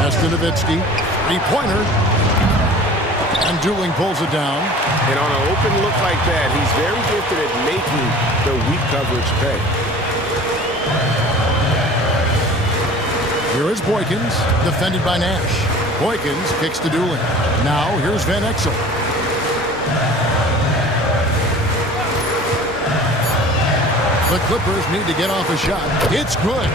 Pass to Nowitzki. Three-pointer. And Dooling pulls it down. And on an open look like that, he's very gifted at making the weak coverage pay. Here is Boykins, defended by Nash. Boykins kicks to Dooling. Now here's Van Exel. The Clippers need to get off a shot. It's good.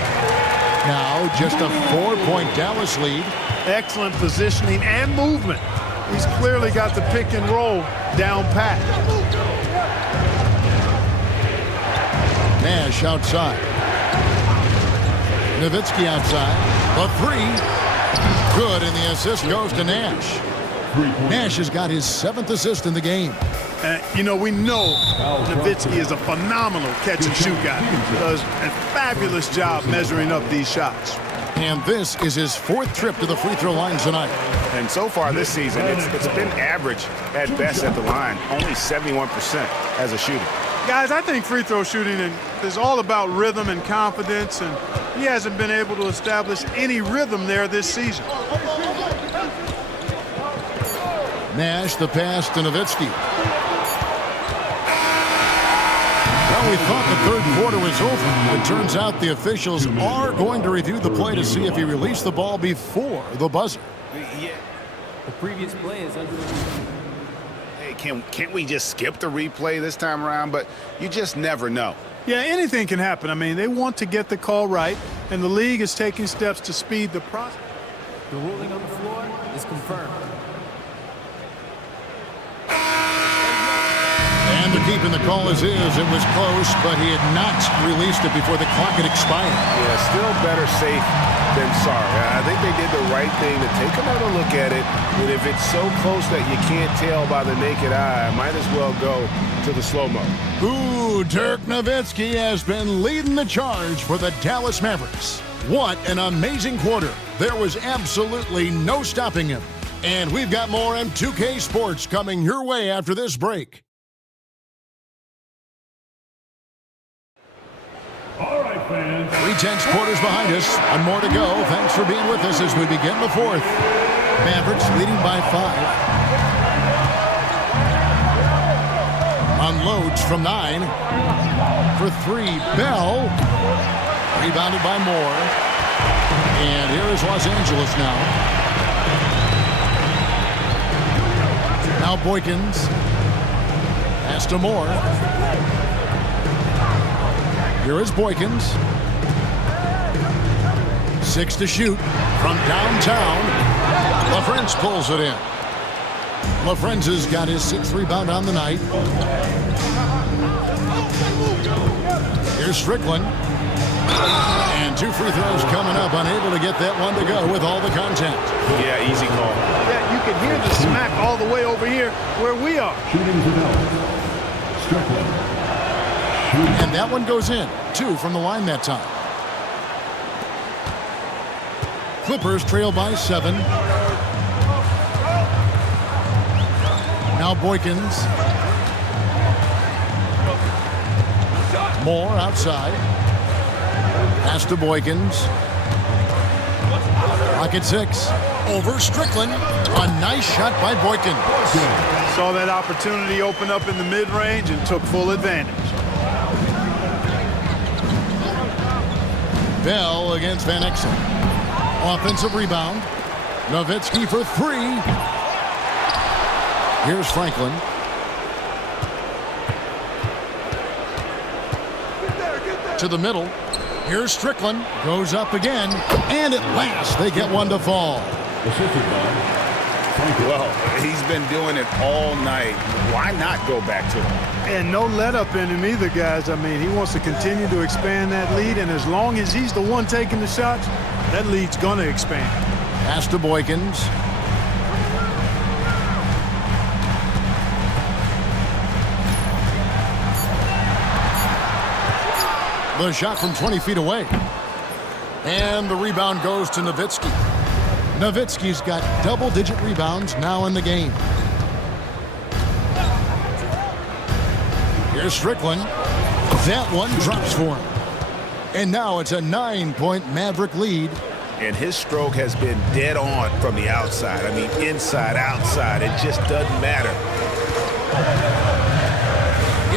Now just a 4-point Dallas lead. Excellent positioning and movement. He's clearly got the pick and roll down pat. Nash outside. Nowitzki outside. The 3. Good, and the assist goes to Nash. Nash has got his 7th assist in the game. You know, we know Nowitzki is a phenomenal catch-and-shoot guy. He does a fabulous job measuring up these shots. And this is his 4th trip to the free throw line tonight. And so far this season, it's been average at best at the line, only 71% as a shooter. Guys, I think free throw shooting is all about rhythm and confidence, and he hasn't been able to establish any rhythm there this season. Nash, the pass to Nowitzki. Well, we thought the third quarter was over. It turns out the officials are going to review the play to see if he released the ball before the buzzer. Yeah. The previous play is under review. Hey, can't we just skip the replay this time around? But you just never know. Yeah, anything can happen. I mean, they want to get the call right, and the league is taking steps to speed the process. The ruling on the floor is confirmed. And they're keeping the call as is. It was close, but he had not released it before the clock had expired. Yeah, still better safe than sorry. I think they did the right thing to take another look at it. But if it's so close that you can't tell by the naked eye, might as well go to the slow-mo. Ooh, Dirk Nowitzki has been leading the charge for the Dallas Mavericks. What an amazing quarter. There was absolutely no stopping him. And we've got more M2K Sports coming your way after this break. All right, fans. 3 tense quarters behind us. One more to go. Thanks for being with us as we begin the 4th. Mavericks leading by 5. Unloads from 9. For 3, Bell. Rebounded by Moore. And here is Los Angeles now. Now Boykins. Pass to Moore. Here is Boykins. 6 to shoot from downtown. LaFrentz pulls it in. LaFrentz has got his 6th rebound on the night. Here's Strickland. And 2 free throws coming up. Unable to get that one to go with all the contact. Yeah, easy call. Yeah, you can hear the smack all the way over here where we are. Shooting for Dallas. Strickland. And that one goes in. 2 from the line that time. Clippers trail by 7. Now Boykins. Moore outside. Pass to Boykins. Pocket 6. Over Strickland. A nice shot by Boykins. Saw that opportunity open up in the mid-range and took full advantage. Bell against Van Exel. Offensive rebound. Nowitzki for 3. Here's Franklin. To the middle. Here's Strickland. Goes up again. And at last, they get one to fall. Well, he's been doing it all night. Why not go back to him? And no let-up in him either, guys. I mean, he wants to continue to expand that lead, and as long as he's the one taking the shots, that lead's going to expand. Pass to Boykins. The shot from 20 feet away. And the rebound goes to Nowitzki. Nowitzki's got double-digit rebounds now in the game. Here's Strickland. That one drops for him. And now it's a 9-point Maverick lead. And his stroke has been dead on from the outside. I mean, inside, outside, it just doesn't matter.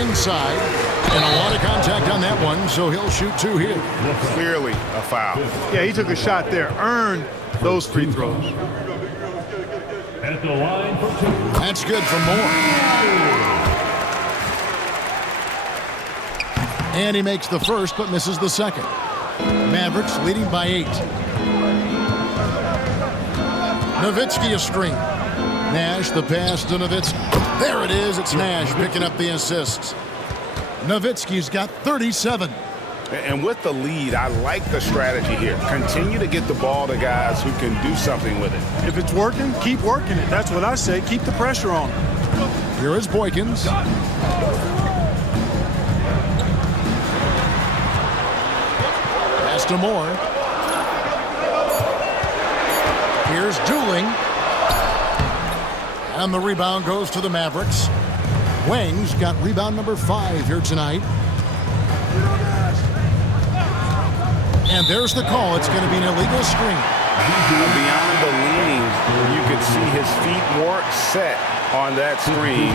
Inside. And a lot of contact on that one, so he'll shoot 2 here. Clearly a foul. Yeah, he took a shot there, earned those free throws. At the line for 2. That's good for Moore. And he makes the first, but misses the second. Mavericks leading by 8. Nowitzki a screen. Nash the pass to Nowitzki. There it is. It's Nash picking up the assists. Nowitzki's got 37. And with the lead, I like the strategy here. Continue to get the ball to guys who can do something with it. If it's working, keep working it. That's what I say. Keep the pressure on him. Here is Boykins. Pass to Moore. Here's Dooling. And the rebound goes to the Mavericks. Wang's got rebound number 5 here tonight. And there's the call. It's going to be an illegal screen. Beyond the leaning, you could see his feet more set on that screen.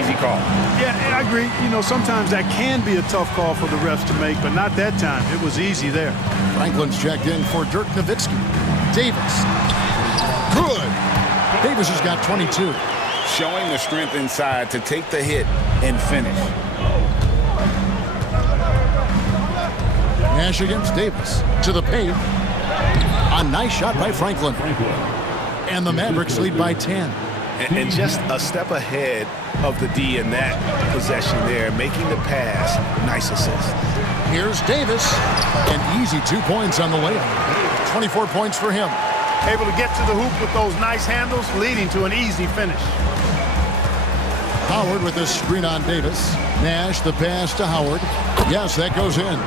Easy call. Yeah, I agree. You know, sometimes that can be a tough call for the refs to make, but not that time. It was easy there. Franklin's checked in for Dirk Nowitzki. Davis. Good. Davis has got 22. Showing the strength inside to take the hit and finish. Nash against Davis. To the paint. A nice shot by Franklin. And the Mavericks lead by 10. And just a step ahead of the D in that possession there, making the pass. Nice assist. Here's Davis. An easy 2 points on the layup. 24 points for him. Able to get to the hoop with those nice handles, leading to an easy finish. Howard with this screen on Davis. Nash the pass to Howard. Yes, that goes in.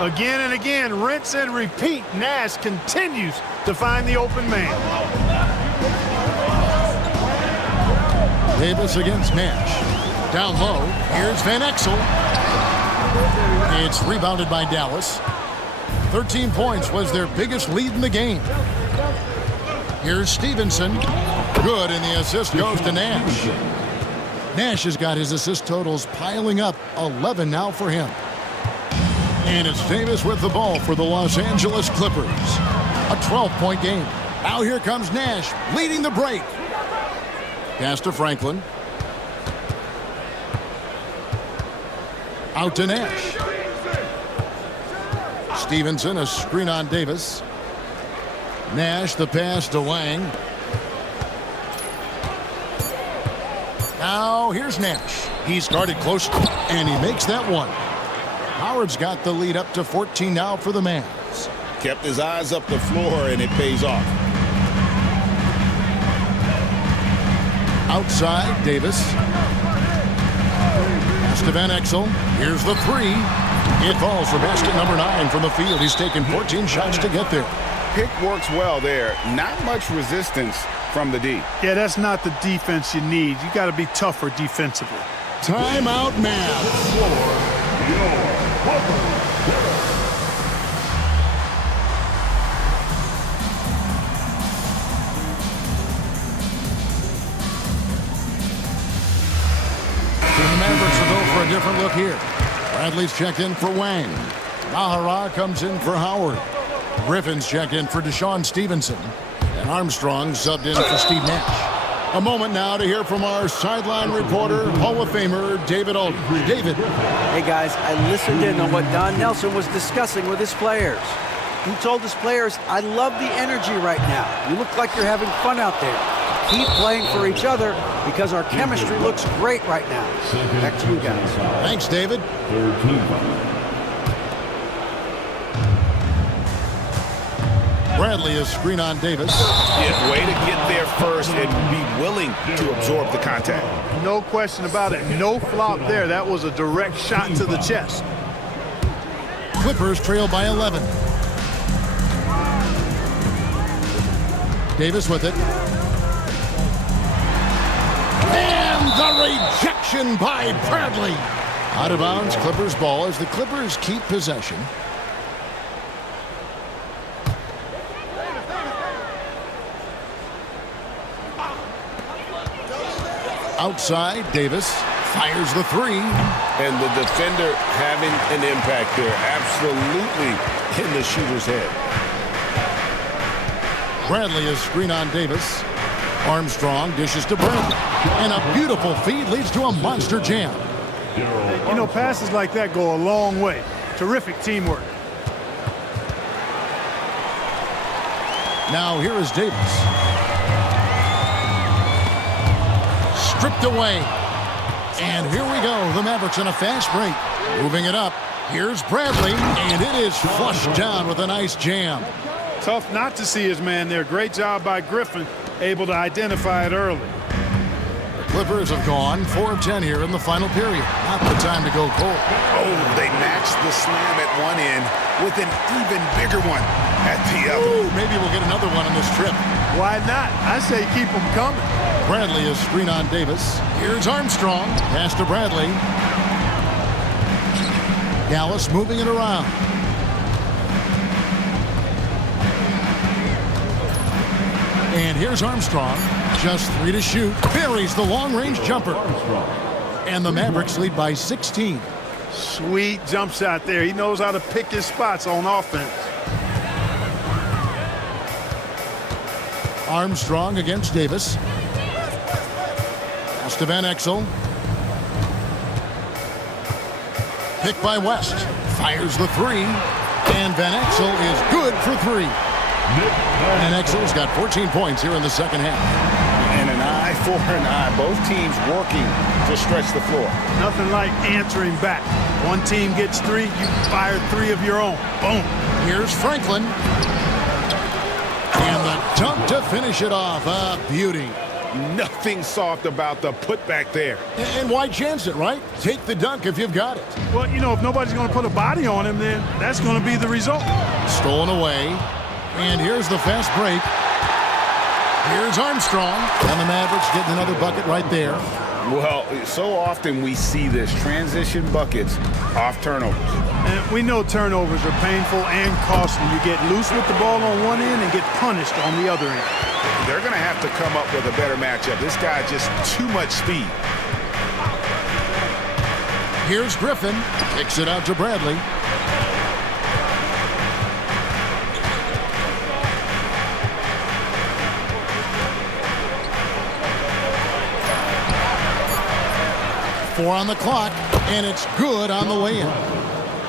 Again and again, rinse and repeat. Nash continues to find the open man. Davis against Nash. Down low. Here's Van Exel. It's rebounded by Dallas. 13 points was their biggest lead in the game. Here's Stevenson. Good, and the assist goes to Nash. Nash has got his assist totals piling up. 11 now for him. And it's Davis with the ball for the Los Angeles Clippers. A 12-point game. Now here comes Nash leading the break. Pass to Franklin. Out to Nash. Stevenson, a screen on Davis. Nash, the pass to Wang. Now here's Nash. He's guarded close, and he makes that one. Howard's got the lead up to 14 now for the Mavs. Kept his eyes up the floor, and it pays off. Outside, Davis. Pass to Van Exel. Here's the three. It falls for basket number 9 from the field. He's taken 14 shots to get there. Pick works well there. Not much resistance from the D. Yeah, that's not the defense you need. You got to be tougher defensively. Timeout, Mavs. The Mavericks will go for a different look here. Bradley's checked in for Wang. Mahara comes in for Howard. Griffin's checked in for Deshaun Stevenson. And Armstrong subbed in for Steve Nash. A moment now to hear from our sideline reporter, Hall of Famer David Aldridge. David. Hey guys, I listened in on what Don Nelson was discussing with his players. He told his players, I love the energy right now. You look like you're having fun out there. Keep playing for each other because our chemistry looks great right now. Back to you guys. Thanks, David. Bradley is screen on Davis. Yeah, way to get there first and be willing to absorb the contact. No question about it. No flop there. That was a direct shot to the chest. Clippers trail by 11. Davis with it. And the rejection by Bradley. Out of bounds, Clippers ball as the Clippers keep possession. Outside, Davis fires the three. And the defender having an impact there. Absolutely in the shooter's head. Bradley is screen on Davis. Armstrong dishes to Bradley. And a beautiful feed leads to a monster jam. You know, passes like that go a long way. Terrific teamwork. Now here is Davis. Stripped away. And here we go. The Mavericks in a fast break. Moving it up. Here's Bradley. And it is flushed down with a nice jam. Tough not to see his man there. Great job by Griffin. Able to identify it early. Clippers have gone 4 of 10 here in the final period. Not the time to go cold. Oh, they matched the slam at one end with an even bigger one at the other. Ooh, maybe we'll get another one on this trip. Why not? I say keep them coming. Bradley is screen on Davis. Here's Armstrong. Pass to Bradley. Gallus moving it around. And here's Armstrong. Just 3 to shoot. Buries the long-range jumper. And the Mavericks lead by 16. Sweet jump shot there. He knows how to pick his spots on offense. Armstrong against Davis. Pass to Van Exel. Pick by West. Fires the three. And Van Exel is good for 3. Van Exel's got 14 points here in the second half. And an eye for an eye. Both teams working to stretch the floor. Nothing like answering back. One team gets 3, you fire 3 of your own. Boom. Here's Franklin. And the dunk to finish it off. A beauty. Nothing soft about the putback there. And why chance it, right? Take the dunk if you've got it. Well, you know, if nobody's going to put a body on him, then that's going to be the result. Stolen away. And here's the fast break. Here's Armstrong. And the Mavericks getting another bucket right there. Well, so often we see this. Transition buckets off turnovers. And we know turnovers are painful and costly. You get loose with the ball on one end and get punished on the other end. They're going to have to come up with a better matchup. This guy just too much speed. Here's Griffin. Kicks it out to Bradley. 4 on the clock, and it's good on the way in.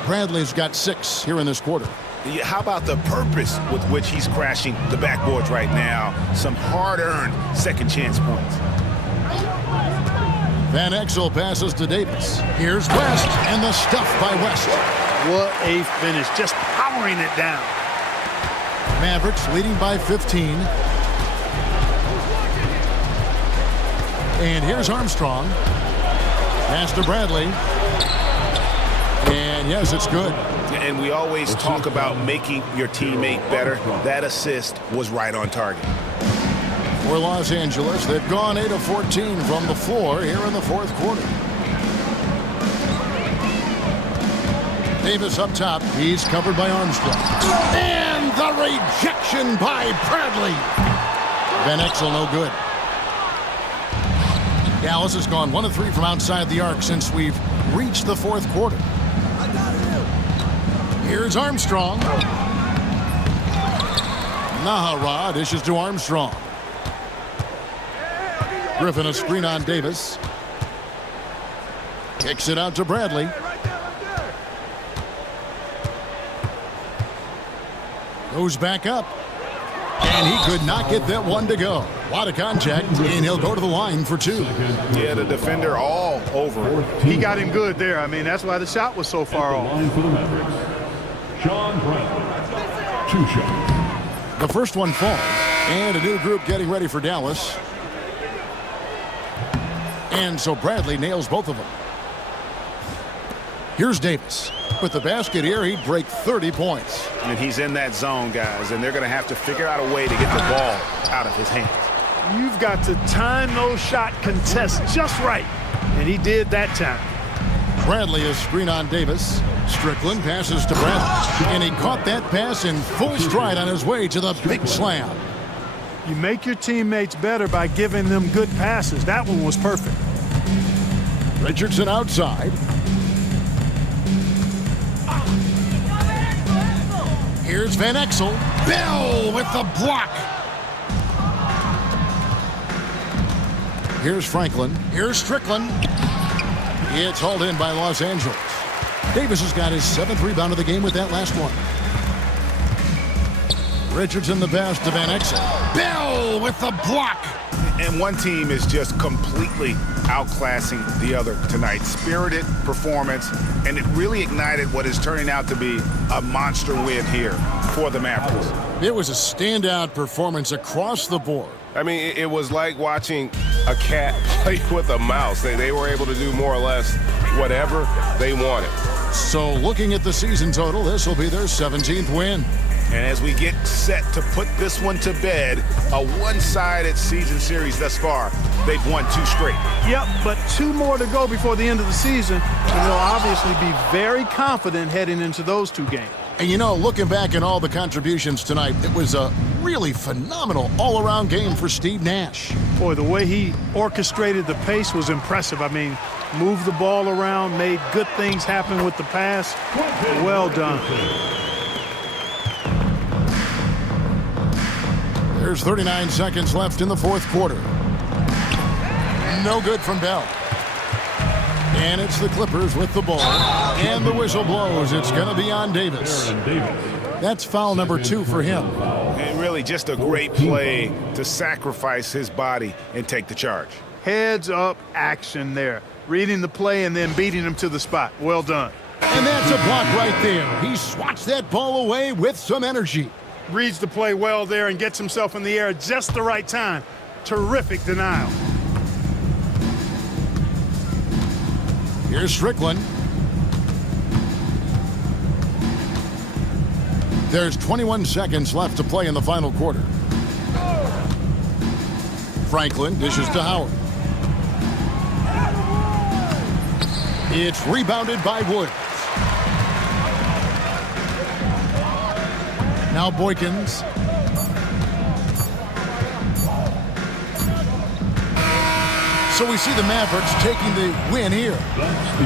Bradley's got 6 here in this quarter. How about the purpose with which he's crashing the backboards right now? Some hard-earned second chance points. Van Exel passes to Davis. Here's West, and the stuff by West. What a finish, just powering it down. Mavericks leading by 15. And here's Armstrong. Pass to Bradley. And yes, it's good. And we always talk about making your teammate better. That assist was right on target. For Los Angeles, they've gone 8 of 14 from the floor here in the fourth quarter. Davis up top. He's covered by Armstrong. And the rejection by Bradley. Van Exel no good. Dallas has gone 1 of 3 from outside the arc since we've reached the fourth quarter. Here's Armstrong. Nahara dishes to Armstrong. Griffin a screen on Davis. Kicks it out to Bradley. Goes back up. And he could not get that one to go. A lot of contact, and he'll go to the line for 2. Yeah, the defender all over. He got him good there. I mean, that's why the shot was so far off. Line for the Mavericks, Sean Bradley, 2 shots. The first one falls, and a new group getting ready for Dallas. And so Bradley nails both of them. Here's Davis. With the basket here, he'd break 30 points. And he's in that zone, guys, and they're going to have to figure out a way to get the ball out of his hands. You've got to time those shot contests just right, and he did that time. Bradley is screen on Davis. Strickland passes to Bradley, and he caught that pass in full stride on his way to the big slam. You make your teammates better by giving them good passes. That one was perfect. Richardson outside. Here's Van Exel. Bell with the block. Here's Franklin. Here's Strickland. It's hauled in by Los Angeles. Davis has got his 7th rebound of the game with that last one. Richardson the pass to Van Exel. Bell with the block. And one team is just completely outclassing the other tonight. Spirited performance, and it really ignited what is turning out to be a monster win here for the Mavericks. It was a standout performance across the board. I mean, it was like watching a cat play with a mouse. They were able to do more or less whatever they wanted. So looking at the season total, this will be their 17th win. And as we get set to put this one to bed, a one-sided season series thus far, they've won 2 straight. Yep, but 2 more to go before the end of the season, and they'll obviously be very confident heading into those 2 games. And you know, looking back at all the contributions tonight, it was a really phenomenal all-around game for Steve Nash. Boy, the way he orchestrated the pace was impressive. I mean, moved the ball around, made good things happen with the pass. Well done. There's 39 seconds left in the fourth quarter. No good from Bell. And it's the Clippers with the ball. And the whistle blows. It's going to be on Davis. That's foul number 2 for him. And really just a great play to sacrifice his body and take the charge. Heads up action there. Reading the play and then beating him to the spot. Well done. And that's a block right there. He swats that ball away with some energy. Reads the play well there and gets himself in the air at just the right time. Terrific denial. Here's Strickland. There's 21 seconds left to play in the final quarter. Franklin dishes to Howard. It's rebounded by Woods. Now Boykins. So we see the Mavericks taking the win here.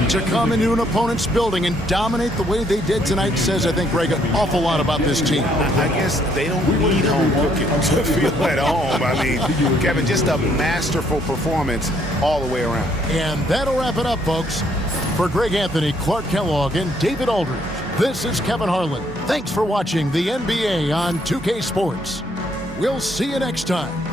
To come into an opponent's building and dominate the way they did tonight says, I think, Greg, an awful lot about this team. I guess they don't need home cooking to feel at home. I mean, Kevin, just a masterful performance all the way around. And that'll wrap it up, folks. For Greg Anthony, Clark Kellogg, and David Aldridge, this is Kevin Harlan. Thanks for watching the NBA on 2K Sports. We'll see you next time.